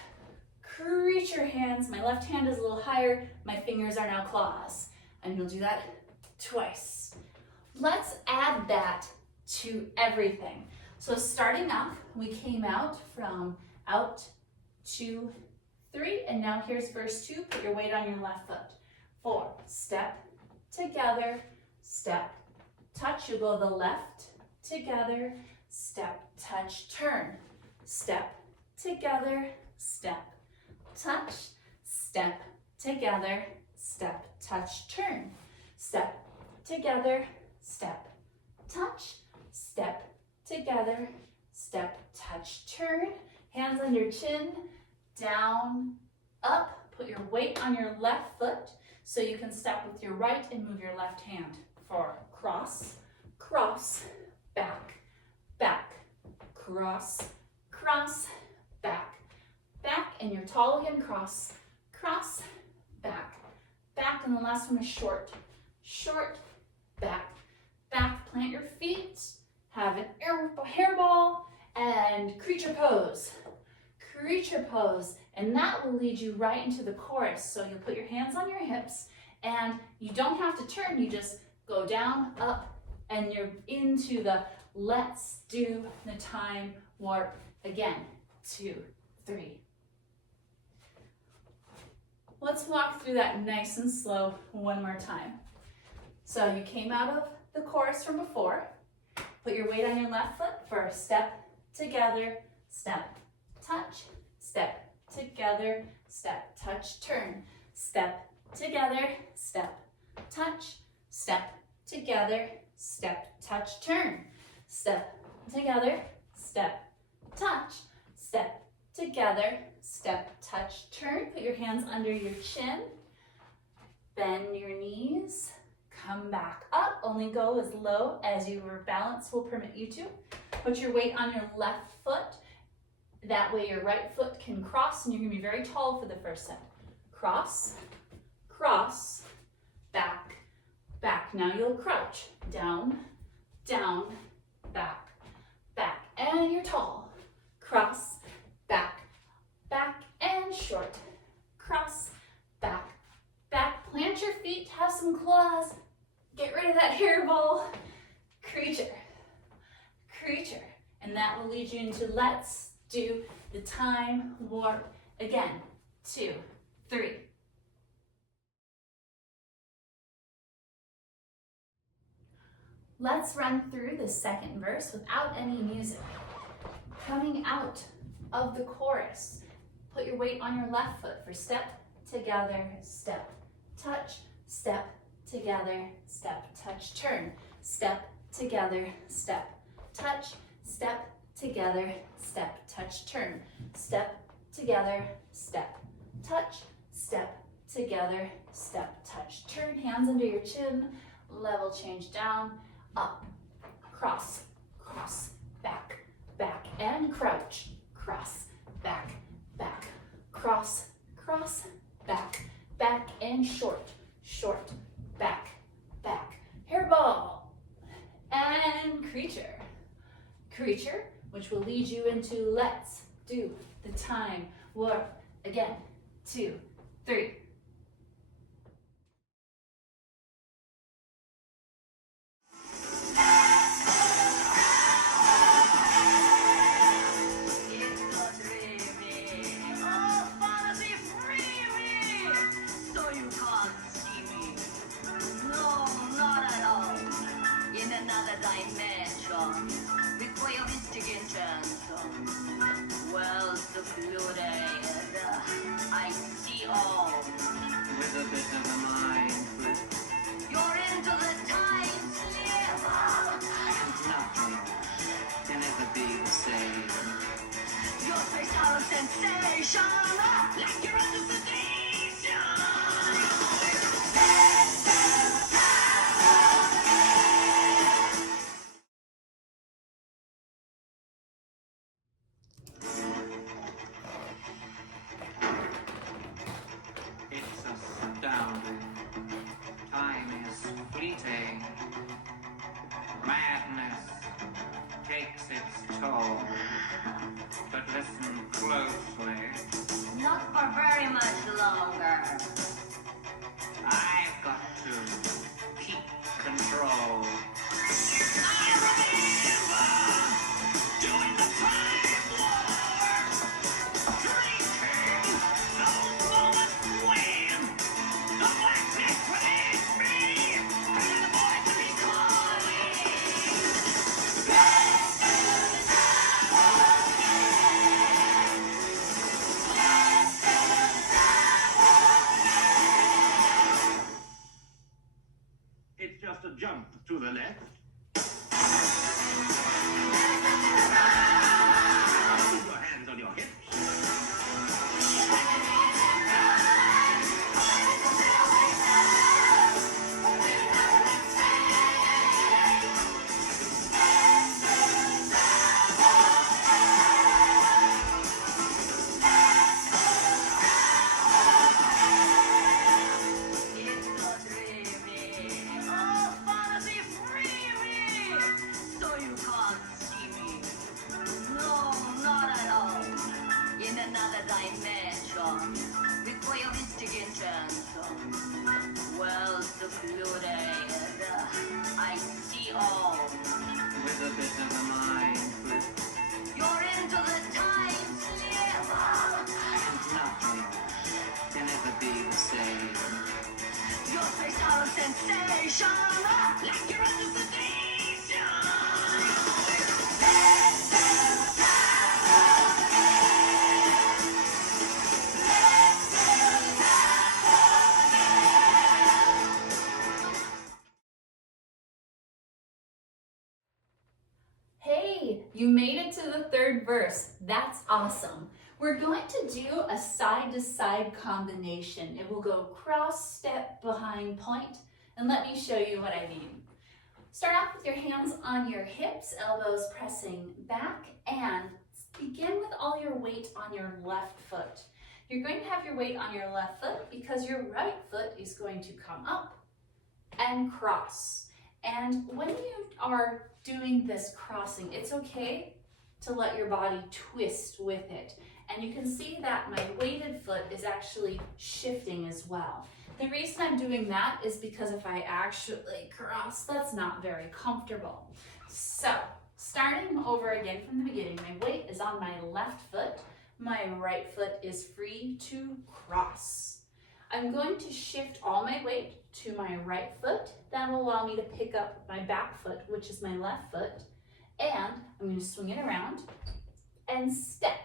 creature hands, my left hand is a little higher, my fingers are now claws. And you'll do that twice. Let's add that to everything. So starting off, we came out from out, 2, 3, and now here's verse 2. Put your weight on your left foot. 4, step, together, step, touch. You go the left, together, step, touch, turn. Step, together, step, touch, step, together, step, touch, turn. Step, together, step, touch, step, together, step, touch, turn. Hands on your chin, down, up. Put your weight on your left foot so you can step with your right and move your left hand for cross, cross, back, back, cross, cross, back, back, and you're tall again, cross, cross, back, back, and the last one is short, short, back, back. Plant your feet, have an hairball, and creature pose, and that will lead you right into the chorus. So you'll put your hands on your hips, and you don't have to turn, you just go down, up, and you're into the let's do the time warp again. 2, 3. Let's walk through that nice and slow one more time. So you came out of the chorus from before. Put your weight on your left foot for a step, together, step, touch, step, together, step, touch, turn. Step, together, step, touch, step, together, step, touch, turn. Step, together, step, touch, step, together, step, touch, turn. Put your hands under your chin. Bend your knees. Come back up. Only go as low as your balance will permit you to. Put your weight on your left foot. That way your right foot can cross, and you're going to be very tall for the first set. Cross, cross, back, back. Now you'll crouch. Down, down, back, back. And you're tall. Cross, back, back, and short. Cross, back, back. Plant your feet, have some claws. Get rid of that hairball. Creature, creature. And that will lead you into let's do the time warp again. 2, 3. Let's run through the second verse without any music. Coming out of the chorus, put your weight on your left foot for step, together, step, touch, step, together, step, touch, turn. Step, together, step, touch, step, together, step, touch, turn. Step, together, step, touch, step, together, step, touch. Turn, hands under your chin, level change down, up, cross, cross, back, back, and crouch, cross, back, back, cross, cross, back, back, and short, short, back, back, hairball, and creature. Creature, which will lead you into let's do the time warp again. 2, 3. It's not dreaming. Oh, fantasy free me. So you can't see me. No, not at all. In another dimension. With your investigation. Well secluded. I see all. With a bit of a mind, You're into the time slip. nothing can ever be the same. Your face out of sensation. Like you're under sedation. It's astounding. Time is fleeting. Madness takes its toll. But listen closely. Not for very much longer. I've got to keep control. I remember doing the time warp, drinking those moments when the blackness within me and the voice to be calling. It's just a jump to the left. Keep your hands on your hips. It's not dreaming. Oh, fantasy free me. So you can't see me. No, not at all. In another dimension. With your investigation. Well secluded. I see all. With a bit of a mind, You're into the time slip. nothing can ever be the same. Your face out of sensation. Like you're under sedation. Hey, you made it to the third verse. That's awesome. We're going to do a side-to-side combination. It will go cross, step, behind, point, and let me show you what I mean. Start off with your hands on your hips, elbows pressing back, and begin with all your weight on your left foot. You're going to have your weight on your left foot because your right foot is going to come up and cross. And when you are doing this crossing, it's okay to let your body twist with it. And you can see that my weighted foot is actually shifting as well. The reason I'm doing that is because if I actually cross, that's not very comfortable. So, starting over again from the beginning, my weight is on my left foot. My right foot is free to cross. I'm going to shift all my weight to my right foot. That will allow me to pick up my back foot, which is my left foot. And I'm going to swing it around and step.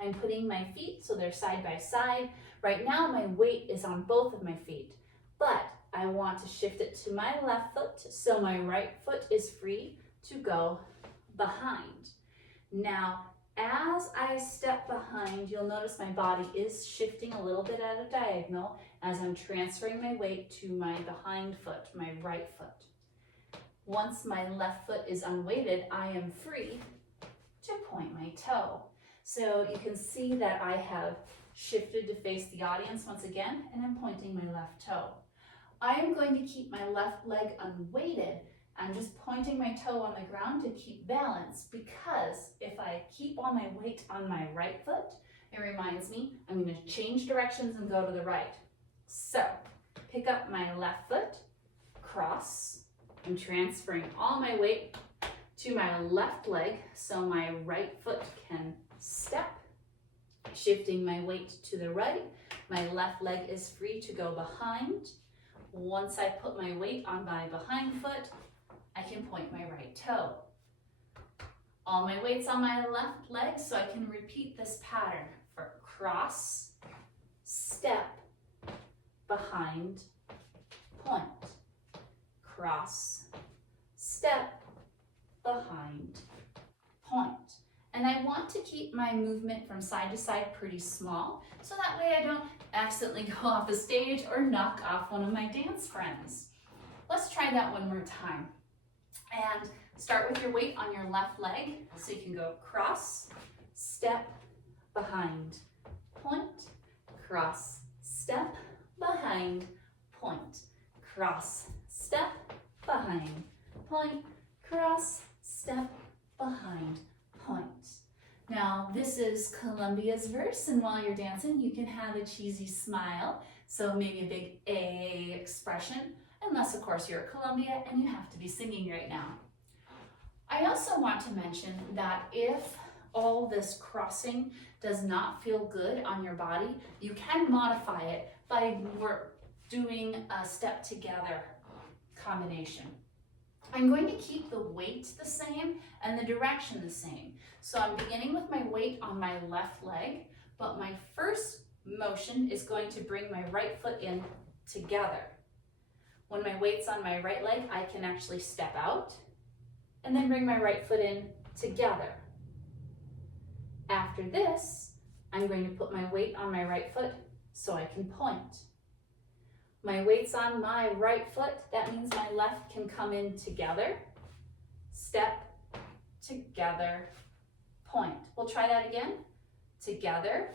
I'm putting my feet so they're side by side. Right now my weight is on both of my feet, but I want to shift it to my left foot so my right foot is free to go behind. Now, as I step behind, you'll notice my body is shifting a little bit at a diagonal as I'm transferring my weight to my behind foot, my right foot. Once my left foot is unweighted, I am free to point my toe. So you can see that I have shifted to face the audience once again, and I'm pointing my left toe. I am going to keep my left leg unweighted. I'm just pointing my toe on the ground to keep balance, because if I keep all my weight on my right foot, it reminds me I'm going to change directions and go to the right. So pick up my left foot, cross. I'm transferring all my weight to my left leg so my right foot can step. Shifting my weight to the right, my left leg is free to go behind. Once I put my weight on my behind foot, I can point my right toe. All my weight's on my left leg, so I can repeat this pattern for cross, step, behind, point. Cross, step, behind, point. And I want to keep my movement from side to side pretty small, so that way I don't accidentally go off the stage or knock off one of my dance friends. Let's try that one more time. And start with your weight on your left leg, so you can go cross, step, behind, point, cross, step, behind, point, cross, step, behind, point, cross, step, behind, point. Now, this is Columbia's verse, and while you're dancing, you can have a cheesy smile, so maybe a big A expression, unless, of course, you're at Columbia and you have to be singing right now. I also want to mention that if all this crossing does not feel good on your body, you can modify it by doing a step together combination. I'm going to keep the weight the same and the direction the same. So I'm beginning with my weight on my left leg, but my first motion is going to bring my right foot in together. When my weight's on my right leg, I can actually step out and then bring my right foot in together. After this, I'm going to put my weight on my right foot so I can point. My weight's on my right foot, that means my left can come in together, step, together, point. We'll try that again. Together,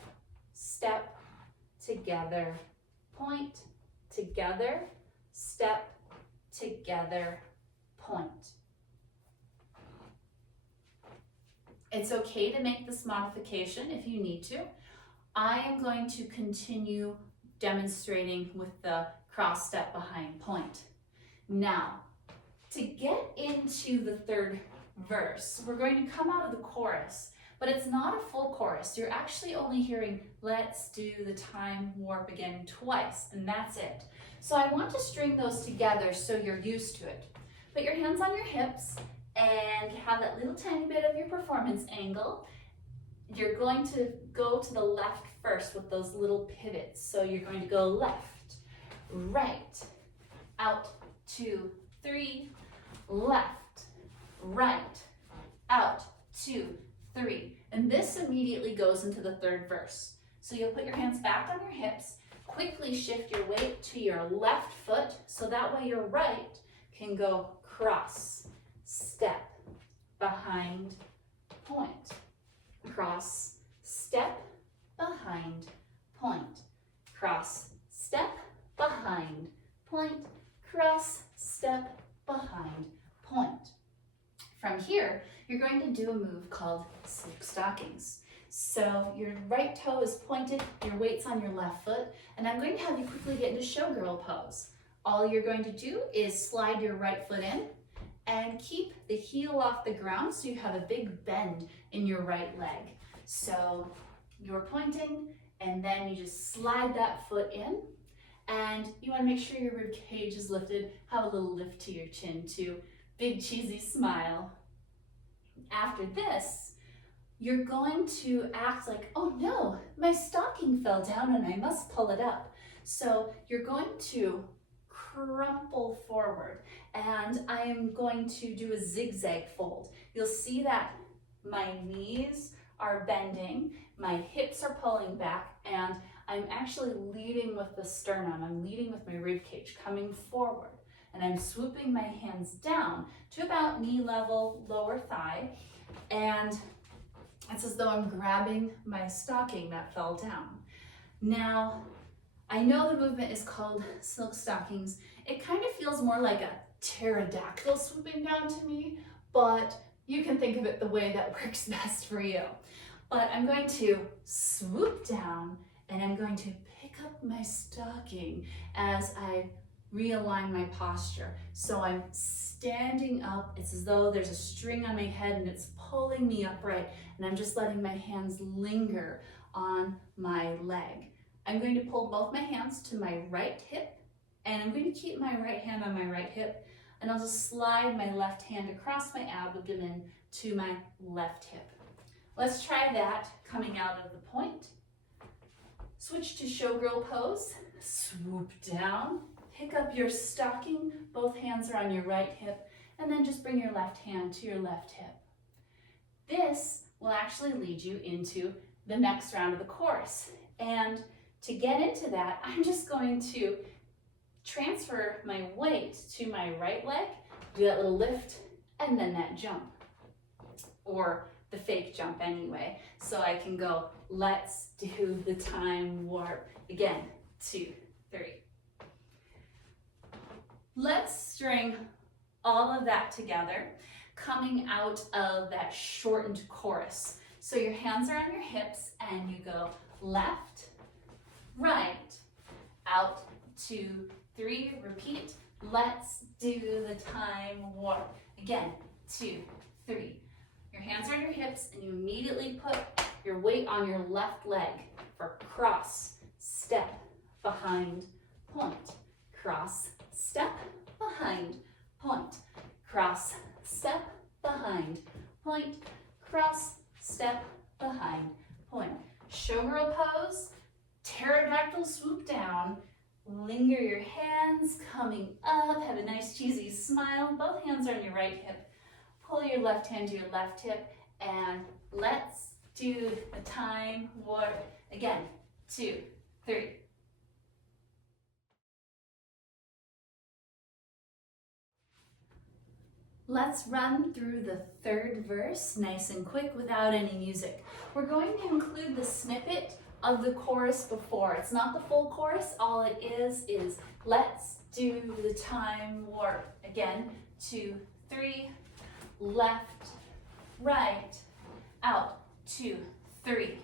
step, together, point, together, step, together, point. It's okay to make this modification if you need to. I am going to continue demonstrating with the cross, step, behind, point. Now, to get into the third verse, we're going to come out of the chorus, but it's not a full chorus. You're actually only hearing, let's do the time warp again twice, and that's it. So I want to string those together so you're used to it. Put your hands on your hips and have that little tiny bit of your performance angle. You're going to go to the left first with those little pivots. So you're going to go left, right, out, 2, 3, left, right, out, 2, 3. And this immediately goes into the third verse. So you'll put your hands back on your hips, quickly shift your weight to your left foot, so that way your right can go cross, step, behind, point, cross, step, behind, point, cross, step, behind, point, cross, step, behind, point. From here, you're going to do a move called slip stockings. So your right toe is pointed, your weight's on your left foot, and I'm going to have you quickly get into showgirl pose. All you're going to do is slide your right foot in and keep the heel off the ground so you have a big bend in your right leg. So you're pointing, and then you just slide that foot in, and you want to make sure your rib cage is lifted. Have a little lift to your chin too. Big cheesy smile. After this, you're going to act like, oh no, my stocking fell down and I must pull it up. So you're going to crumple forward, and I am going to do a zigzag fold. You'll see that my knees are bending, my hips are pulling back, and I'm actually leading with the sternum. I'm leading with my rib cage, coming forward. And I'm swooping my hands down to about knee level, lower thigh, and it's as though I'm grabbing my stocking that fell down. Now, I know the movement is called silk stockings. It kind of feels more like a pterodactyl swooping down to me, but you can think of it the way that works best for you. But I'm going to swoop down and I'm going to pick up my stocking as I realign my posture. So I'm standing up. It's as though there's a string on my head and it's pulling me upright, and I'm just letting my hands linger on my leg. I'm going to pull both my hands to my right hip, and I'm going to keep my right hand on my right hip, and I'll just slide my left hand across my abdomen to my left hip. Let's try that coming out of the point. Switch to showgirl pose. Swoop down, pick up your stocking, both hands are on your right hip, and then just bring your left hand to your left hip. This will actually lead you into the next round of the chorus. And to get into that, I'm just going to transfer my weight to my right leg, do that little lift, and then that jump, or the fake jump anyway. So I can go, let's do the time warp. Again, 2, 3. Let's string all of that together, coming out of that shortened chorus. So your hands are on your hips and you go left, right, out, 2, 3, repeat. Let's do the time warp. Again, 2, 3. Your hands are on your hips and you immediately put your weight on your left leg for cross, step, behind, point. Cross, step, behind, point. Cross, step, behind, point. Cross, step, behind, point. Showgirl pose, pterodactyl swoop down. Linger your hands coming up. Have a nice cheesy smile. Both hands are on your right hip. Pull your left hand to your left hip, and let's do the time warp. Again, 2, 3. Let's run through the third verse nice and quick without any music. We're going to include the snippet of the chorus before. It's not the full chorus. All it is let's do the time warp. Again, 2, 3, left, right, out, 2, 3.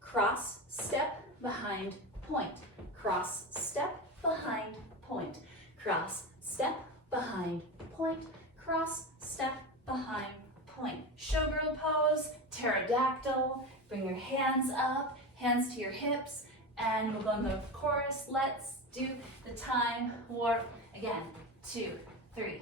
Cross, step, behind, point. Cross, step, behind, point. Cross, step, behind, point. Cross, step, behind, point. Showgirl pose, pterodactyl. Bring your hands up, hands to your hips, and we'll go in the chorus. Let's do the time warp. Again, 2, 3.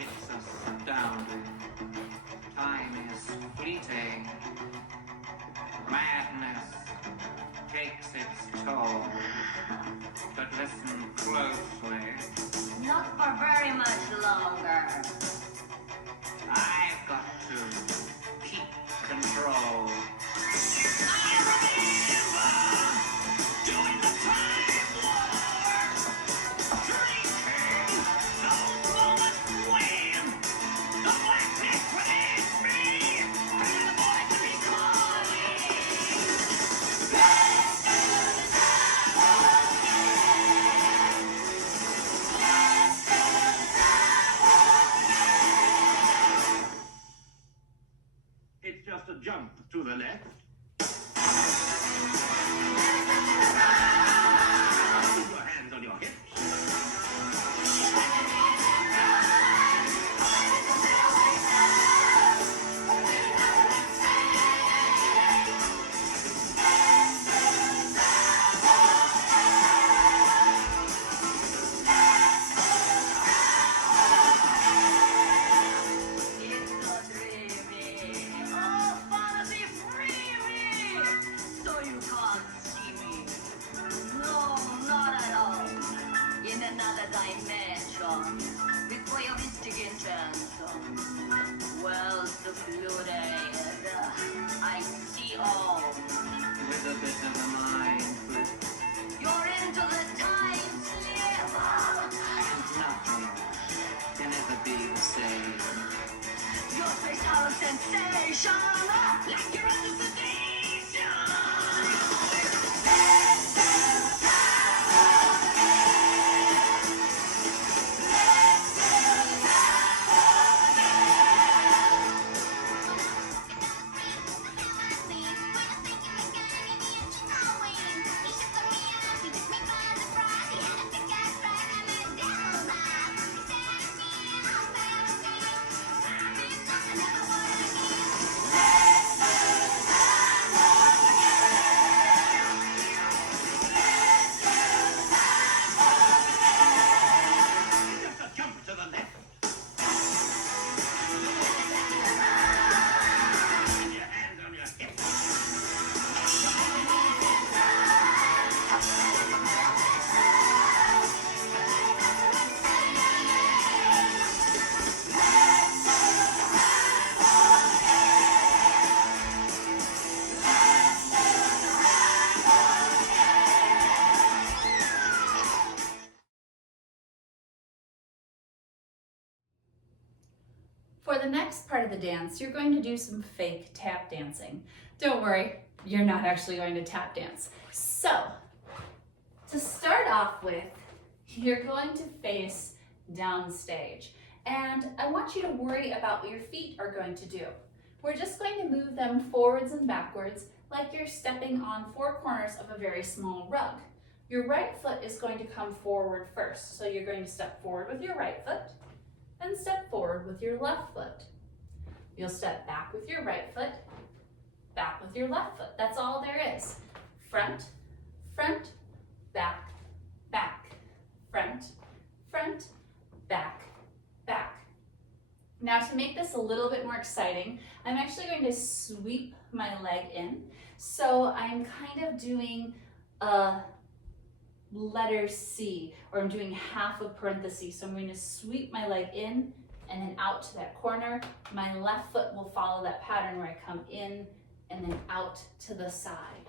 It's astounding. Time is fleeting. Madness takes its toll. But listen closely. Not for very much longer. I've got to keep control. Doing the time warp, drinking those moments when the blackness within me and the voice to be calling. Let's do the time warp again. Let's do the time warp again. It's just a jump to the left, Put your hands on your hips. It's so dreamy. Oh, fantasy free me. So you can't see me. No, not at all. In another dimension. With voyeuristic intention. Well secluded. I see all. With a bit of a mind flip. You're into the time slip. Nothing can ever be the same. Your face out of sensation. Like you're under sedation. Just a jump to the left. Put your hands on your hips. For the next part of the dance, you're going to do some fake tap dancing. Don't worry, you're not actually going to tap dance. So, to start off with, you're going to face downstage. And I want you to worry about what your feet are going to do. We're just going to move them forwards and backwards like you're stepping on four corners of a very small rug. Your right foot is going to come forward first. So you're going to step forward with your right foot, and step forward with your left foot. You'll step back with your right foot, back with your left foot. That's all there is. Front, front, back, back, front, front, back, back. Now to make this a little bit more exciting, I'm actually going to sweep my leg in. So I'm kind of doing a letter C, or I'm doing half a parenthesis. So I'm going to sweep my leg in and then out to that corner. My left foot will follow that pattern where I come in and then out to the side.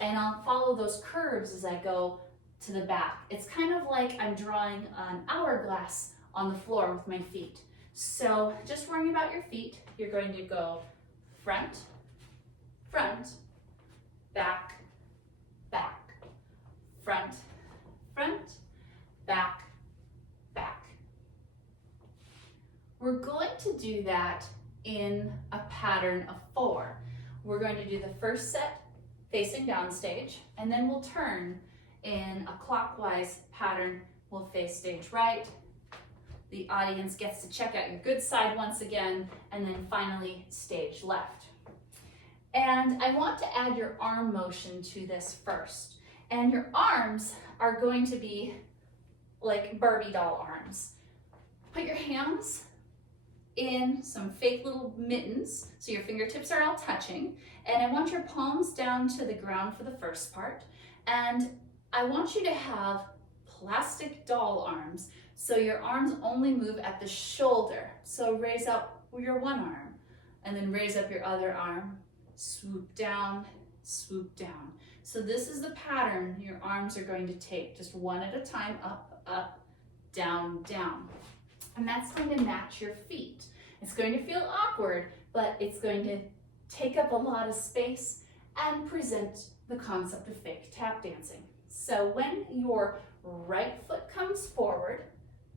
And I'll follow those curves as I go to the back. It's kind of like I'm drawing an hourglass on the floor with my feet. So just worrying about your feet, you're going to go front, front, back, back, front, front, back, back. We're going to do that in a pattern of 4. We're going to do the first set facing downstage, and then we'll turn in a clockwise pattern. We'll face stage right. The audience gets to check out your good side once again, and then finally stage left. And I want to add your arm motion to this first. And your arms are going to be like Barbie doll arms. Put your hands in some fake little mittens, so your fingertips are all touching. And I want your palms down to the ground for the first part. And I want you to have plastic doll arms, so your arms only move at the shoulder. So raise up your one arm, and then raise up your other arm, swoop down, swoop down. So this is the pattern your arms are going to take, just one at a time, up, up, down, down. And that's going to match your feet. It's going to feel awkward, but it's going to take up a lot of space and present the concept of fake tap dancing. So when your right foot comes forward,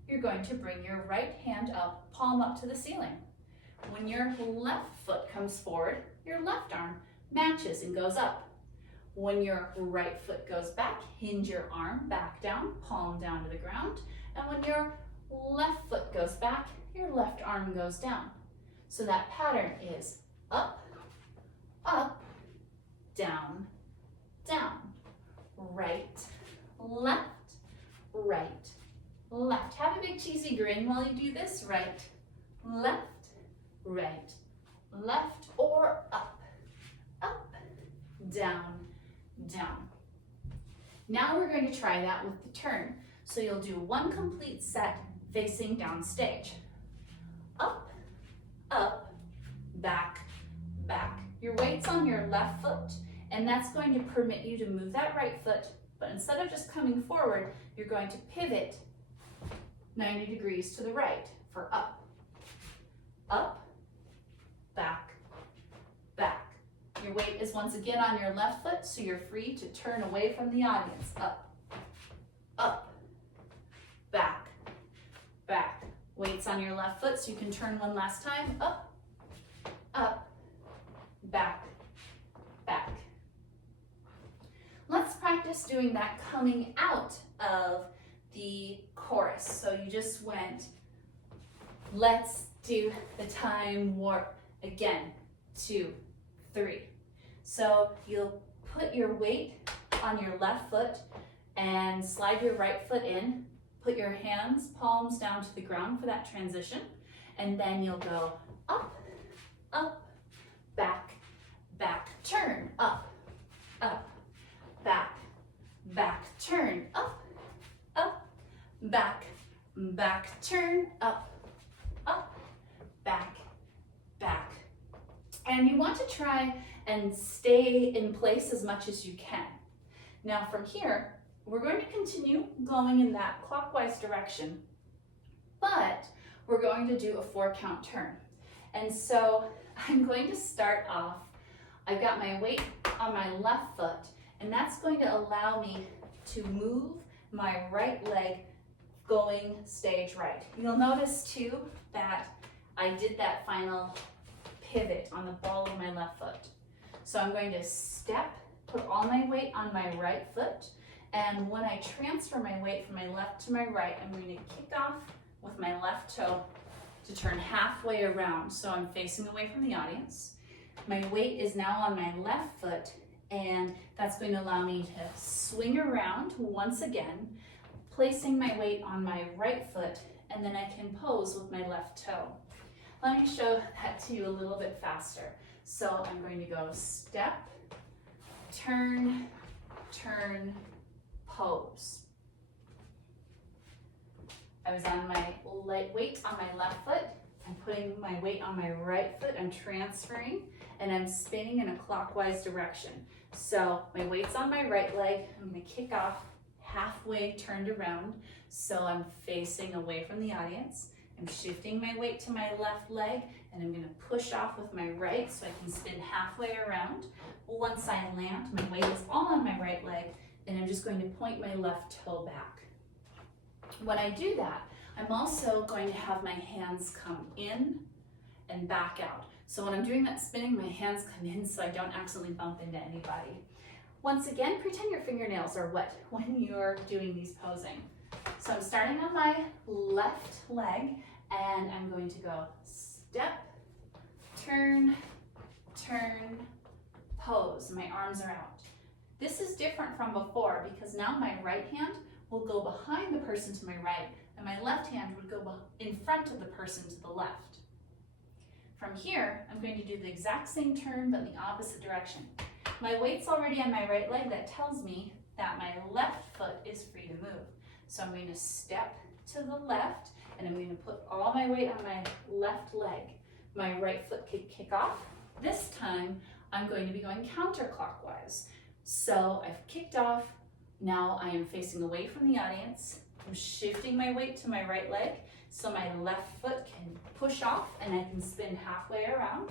you're going to bring your right hand up, palm up to the ceiling. When your left foot comes forward, your left arm matches and goes up. When your right foot goes back, hinge your arm back down, palm down to the ground. And when your left foot goes back, your left arm goes down. So that pattern is up, up, down, down, right, left, right, left. Have a big cheesy grin while you do this. Right, left, right, left, or up, up, down, down. Now we're going to try that with the turn. So you'll do one complete set facing downstage. Up, up, back, back. Your weight's on your left foot, and that's going to permit you to move that right foot, but instead of just coming forward, you're going to pivot 90 degrees to the right for up. Up, back, back. Your weight is once again on your left foot, so you're free to turn away from the audience. Up, up, back, back. Weight's on your left foot, so you can turn one last time. Up, up, back, back. Let's practice doing that coming out of the chorus. So you just went, let's do the time warp again, 2, 3. So you'll put your weight on your left foot and slide your right foot in. Put your hands, palms down to the ground for that transition. And then you'll go up, up, back, back, turn, up, up, back, back, turn, up, up, back, back, turn, up, up, back, back. And you want to try and stay in place as much as you can. Now from here, we're going to continue going in that clockwise direction, but we're going to do a 4-count turn. And so I'm going to start off, I've got my weight on my left foot, and that's going to allow me to move my right leg going stage right. You'll notice too that I did that final pivot on the ball of my left foot. So I'm going to step, put all my weight on my right foot, and when I transfer my weight from my left to my right, I'm going to kick off with my left toe to turn halfway around. So I'm facing away from the audience. My weight is now on my left foot, and that's going to allow me to swing around once again, placing my weight on my right foot, and then I can pose with my left toe. Let me show that to you a little bit faster. So I'm going to go step, turn, turn, pose. I was on my light weight on my left foot. I'm putting my weight on my right foot. I'm transferring, and I'm spinning in a clockwise direction. So my weight's on my right leg. I'm going to kick off halfway turned around. So I'm facing away from the audience. I'm shifting my weight to my left leg, and I'm going to push off with my right so I can spin halfway around. Once I land, my weight is all on my right leg, and I'm just going to point my left toe back. When I do that, I'm also going to have my hands come in and back out. So when I'm doing that spinning, my hands come in so I don't accidentally bump into anybody. Once again, pretend your fingernails are wet when you're doing these posing. So I'm starting on my left leg, and I'm going to go step, turn, turn, pose. My arms are out. This is different from before because now my right hand will go behind the person to my right, and my left hand would go in front of the person to the left. From here, I'm going to do the exact same turn, but in the opposite direction. My weight's already on my right leg. That tells me that my left foot is free to move. So I'm going to step to the left, and I'm going to put all my weight on my left leg. My right foot could kick off. This time, I'm going to be going counterclockwise. So I've kicked off. Now I am facing away from the audience. I'm shifting my weight to my right leg so my left foot can push off and I can spin halfway around.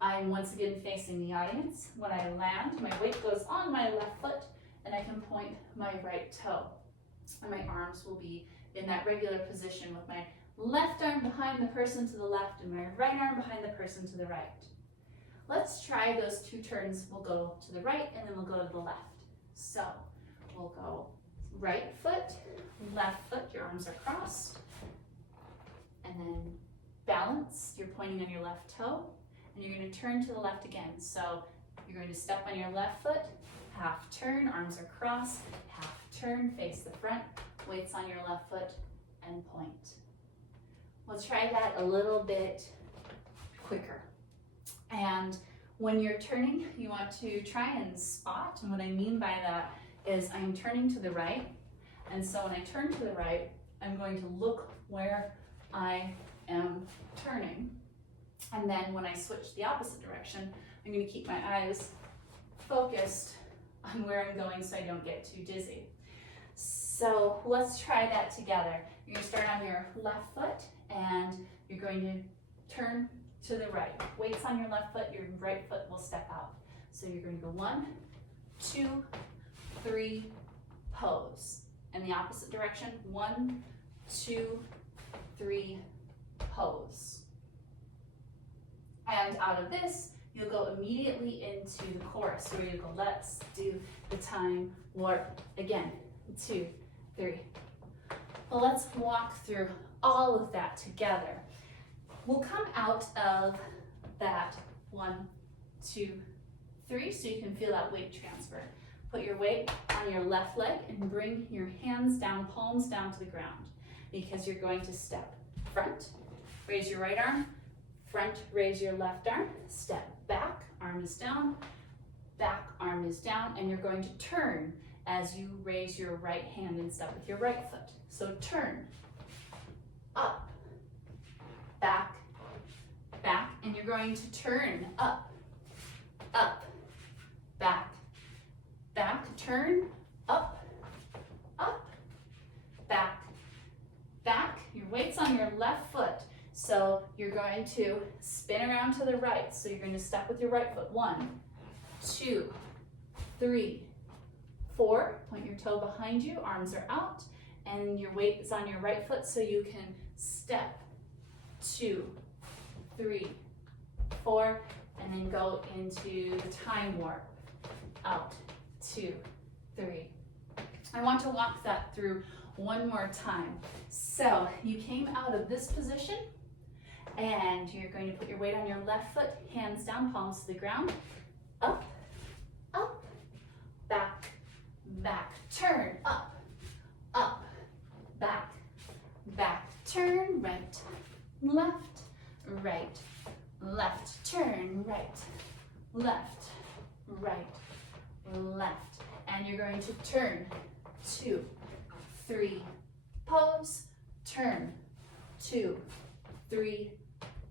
I'm once again facing the audience. When I land, my weight goes on my left foot and I can point my right toe. And my arms will be in that regular position with my left arm behind the person to the left and my right arm behind the person to the right. Let's try those 2 turns. We'll go to the right and then we'll go to the left. So we'll go right foot, left foot, your arms are crossed, and then balance, you're pointing on your left toe, and you're going to turn to the left again. So you're going to step on your left foot, half turn, arms are crossed, half turn, face the front, weights on your left foot, and point. We'll try that a little bit quicker. And when you're turning, you want to try and spot, and what I mean by that is I'm turning to the right, and so when I turn to the right, I'm going to look where I am turning, and then when I switch the opposite direction, I'm going to keep my eyes focused on where I'm going so I don't get too dizzy. So let's try that together. You're going to start on your left foot, and you're going to turn to the right. Weights on your left foot, your right foot will step out. So you're going to go 1, 2, 3, pose. In the opposite direction, 1, 2, 3, pose. And out of this, you'll go immediately into the chorus where you go, let's do the time warp again. 2, 3. Well, let's walk through all of that together. We'll come out of that 1, 2, 3, so you can feel that weight transfer. Put your weight on your left leg and bring your hands down, palms down to the ground, because you're going to step front, raise your right arm, front, raise your left arm, step back, arm is down, back, arm is down, and you're going to turn as you raise your right hand and step with your right foot. So turn, up, back, back, and you're going to turn up, up, back, back, turn, up, up, back, back. Your weight's on your left foot, so you're going to spin around to the right. So you're going to step with your right foot. 1, 2, 3, 4. Point your toe behind you, arms are out, and your weight is on your right foot, so you can step 2, 3, 4, and then go into the time warp. Out, 2, 3. I want to walk that through one more time. So you came out of this position, and you're going to put your weight on your left foot, hands down, palms to the ground, up, up, back, back, turn, up, up, back, back, turn, right, left, right, left, turn, right, left, right, left, and you're going to turn, 2, 3, pose, turn, 2, 3,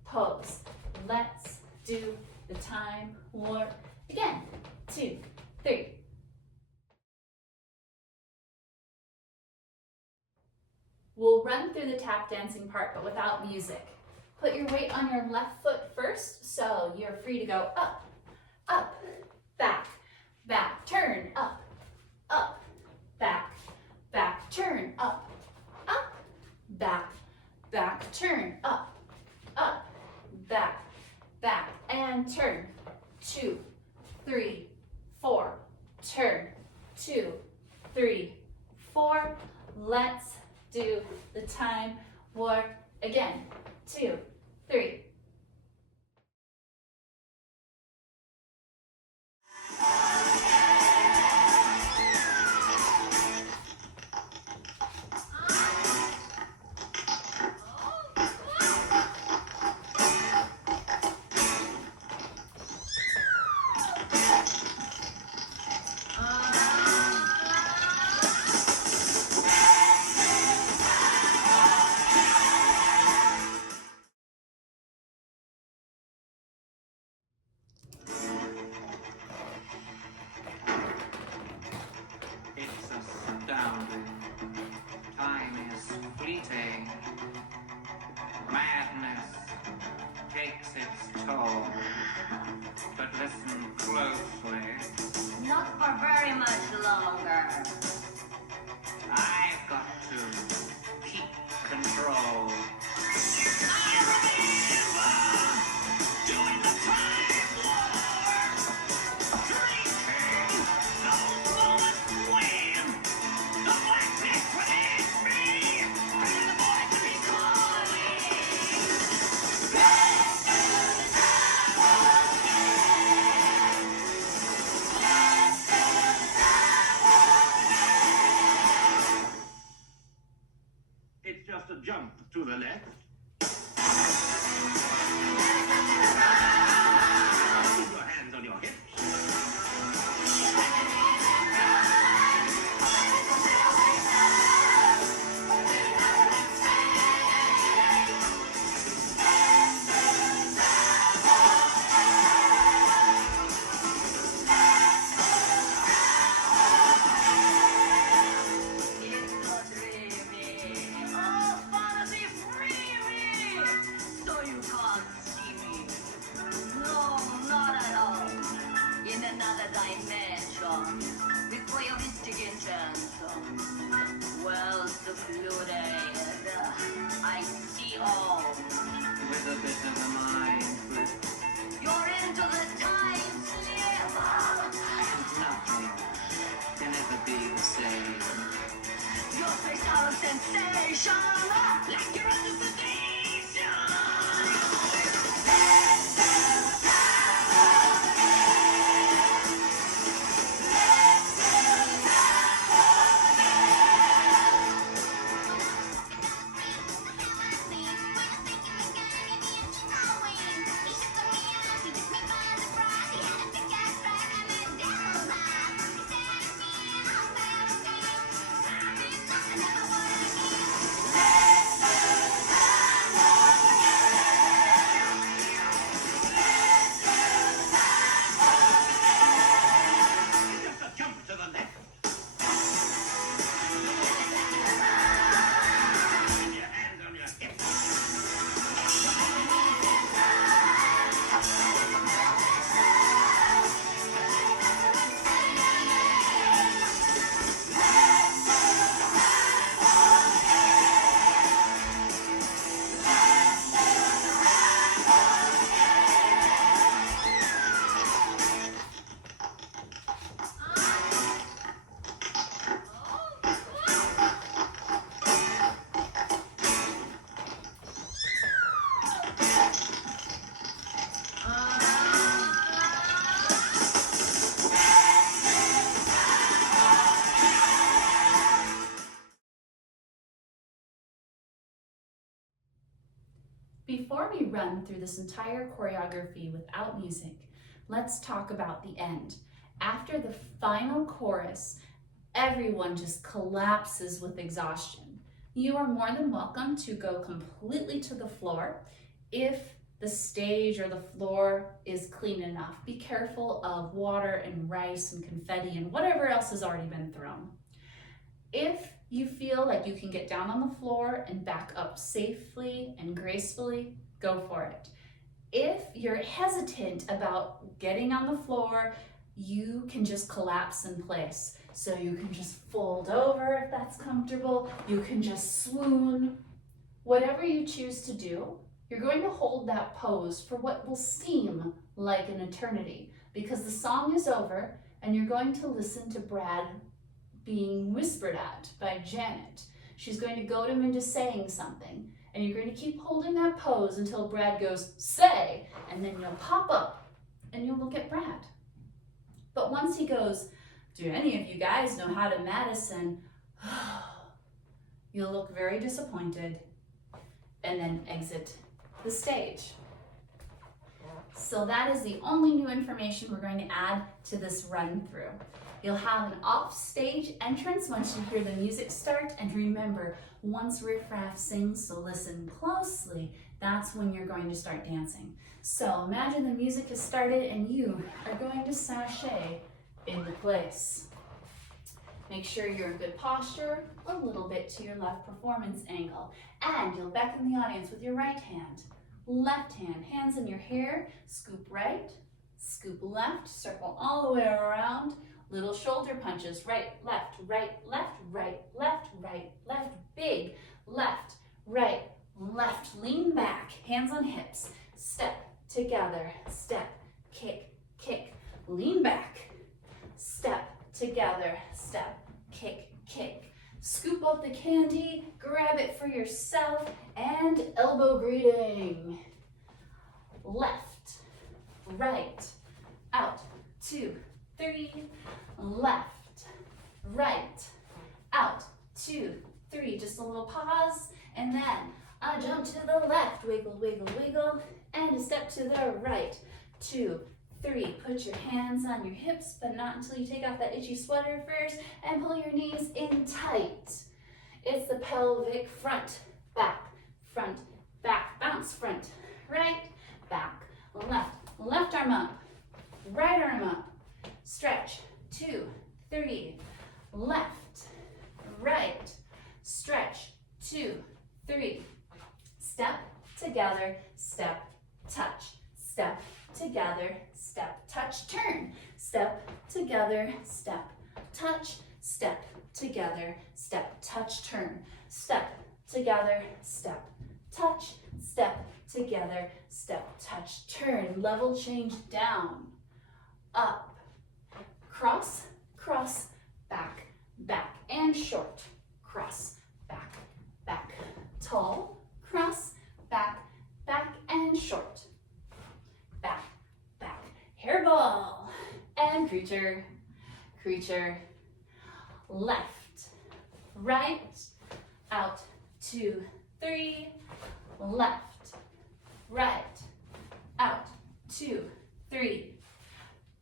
pose. Let's do the time warp again. 2, 3. We'll run through the tap dancing part, but without music. Put your weight on your left foot first, so you're free to go up, up, back, back, turn, up, up, back, back, turn, up, up, back, back, turn, up, back, back, and turn, 2, 3, 4, turn, 2, 3, 4, let's do the time warp again, 2, 3. It's astounding. Time is fleeting. Madness takes its toll. But listen closely. Not for very much longer. I've got to keep control. I remember doing the time warp. another dimension with voyeuristic intent. Well secluded, I see all. With a bit of a mind, but You're into the time slip. nothing can ever be the same. Your face out of sensation. Like you're under sedation. Just a jump to the left. And your hands on your hips. Before we run through this entire choreography without music, let's talk about the end. After the final chorus, everyone just collapses with exhaustion. You are more than welcome to go completely to the floor if the stage or the floor is clean enough. Be careful of water and rice and confetti and whatever else has already been thrown. If you feel like you can get down on the floor and back up safely and gracefully, go for it. If you're hesitant about getting on the floor, you can just collapse in place. So you can just fold over if that's comfortable. You can just swoon. Whatever you choose to do, you're going to hold that pose for what will seem like an eternity, because the song is over and you're going to listen to Brad being whispered at by Janet. She's going to goad him into saying something, and you're going to keep holding that pose until Brad goes, say, and then you'll pop up and you'll look at Brad. But once he goes, do any of you guys know how to Madison? You'll look very disappointed and then exit the stage. So that is the only new information we're going to add to this run through. You'll have an off-stage entrance once you hear the music start, and remember, once Riff Raff sings, so listen closely, that's when you're going to start dancing. So imagine the music has started and you are going to sashay into place. Make sure you're in good posture, a little bit to your left performance angle, and you'll beckon the audience with your right hand. Left hand, hands in your hair, scoop right, scoop left, circle all the way around. Little shoulder punches, right, left, right, left, right, left, right, left, big, left, right, left, lean back, hands on hips, step, together, step, kick, kick, lean back, step, together, step, kick, kick. Scoop up the candy, grab it for yourself, and elbow greeting. Left, right, out, 2, 3, left, right, out, 2, 3, just a little pause, and then a jump to the left, wiggle, wiggle, wiggle, and a step to the right, 2, 3, put your hands on your hips, but not until you take off that itchy sweater first, and pull your knees in tight. It's the pelvic front, back, bounce, front, right, back, left arm up, right arm up, stretch, 2, 3, left, right, stretch, 2, 3, step, together, step, touch, step, together, step, touch, turn, step, together, step, touch, step, together, step, touch, turn, step, together, step, touch, step, together, step, touch, turn, level change, down, up, cross, cross, back, back, and short, cross, back, back, tall, cross, back, back, and short, back, back, hairball, and creature, creature, left, right, out, 2, 3, left, right, out, 2, 3,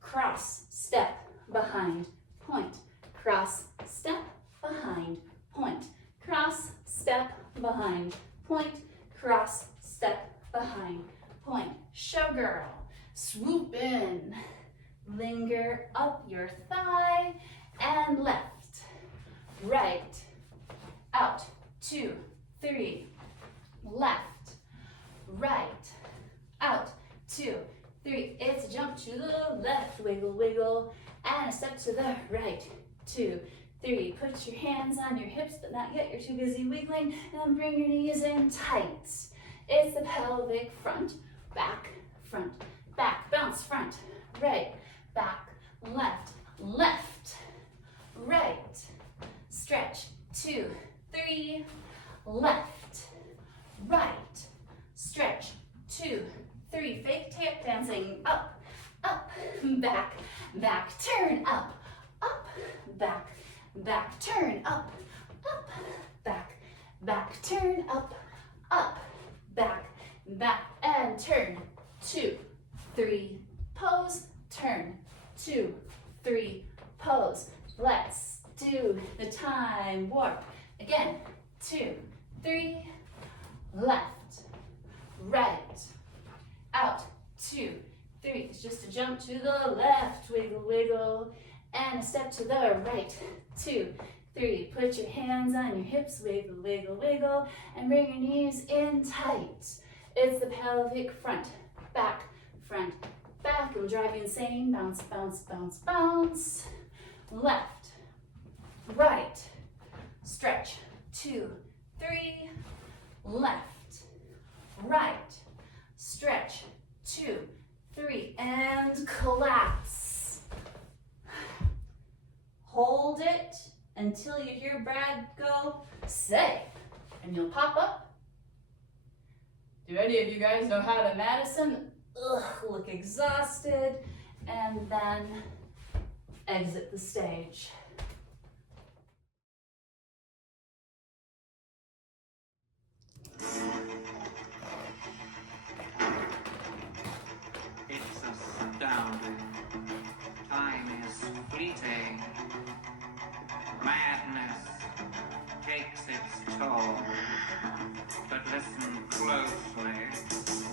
cross, step, behind, point, cross, step, behind, point, cross, step, behind, point, cross, step, behind, point, showgirl, swoop in, linger up your thigh, and left, right, out, 2, 3, left, right, out, 2, 3, it's a jump to the left, wiggle, wiggle, and a step to the right, 2, 3, put your hands on your hips, but not yet, you're too busy wiggling, and then bring your knees in tight. It's the pelvic front, back, bounce, front, right, back, left, left, right, stretch, 2, 3, left, right, stretch, 2, 3, fake tap dancing, up, up, back, back, turn, up, back, back, turn, up, back, back, turn, up, back, back, and turn, 2, 3, pose, turn, 2, 3, pose. Let's do the time warp. Again, 2, 3, left, right, out, 2, 3. It's just a jump to the left, wiggle, wiggle, and a step to the right, 2, 3. Put your hands on your hips, wiggle, wiggle, wiggle, and bring your knees in tight. It's the pelvic front, back, it'll drive you insane, bounce, bounce, bounce, bounce, left, right, stretch, 2, 3, left, right, stretch, 2, 3, and collapse. Hold it until you hear Brad go, say, and you'll pop up. Do any of you guys know how to Madison? Ugh, look exhausted, and then exit the stage. It's astounding. Time is fleeting. Madness takes its toll. But listen closely.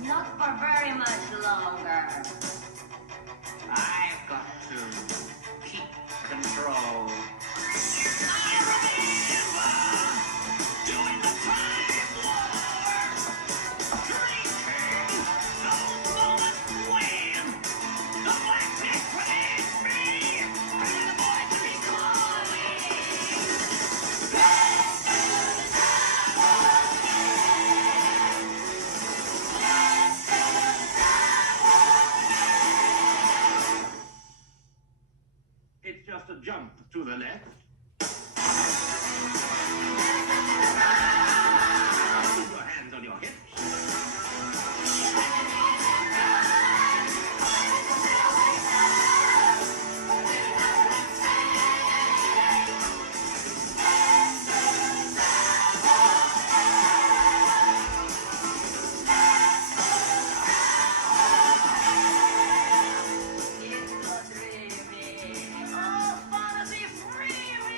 Not for very much longer. I've got to keep control. I remember doing the time war, drinking those moments when the black neck would hit me and the boys would be calling. It's just a jump to the left. Put your hands on your hips. It's the dreaming. Oh, fantasy free me.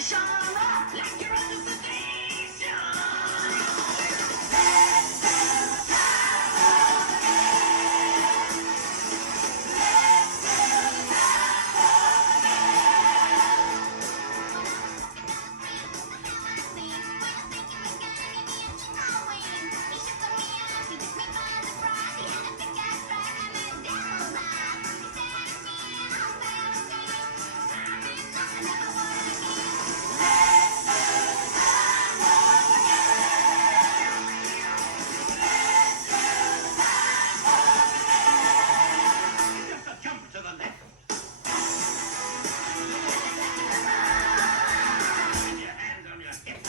sensation. Like you're under sedation. Just a jump to the left. And your hands on your hips.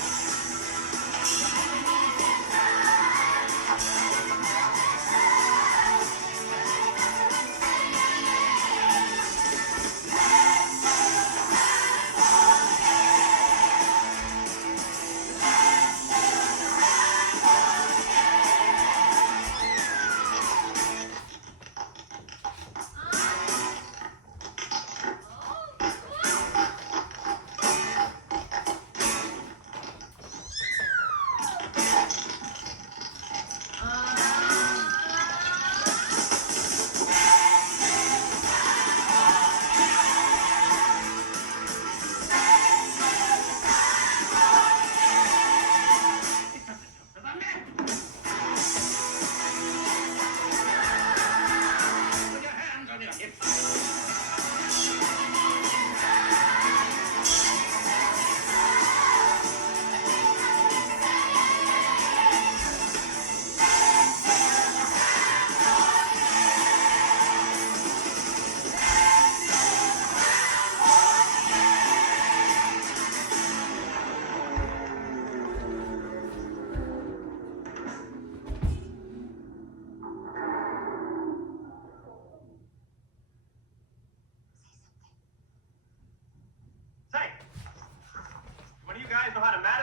To the left. With your hands on your hips. Say, one of you guys know how to match?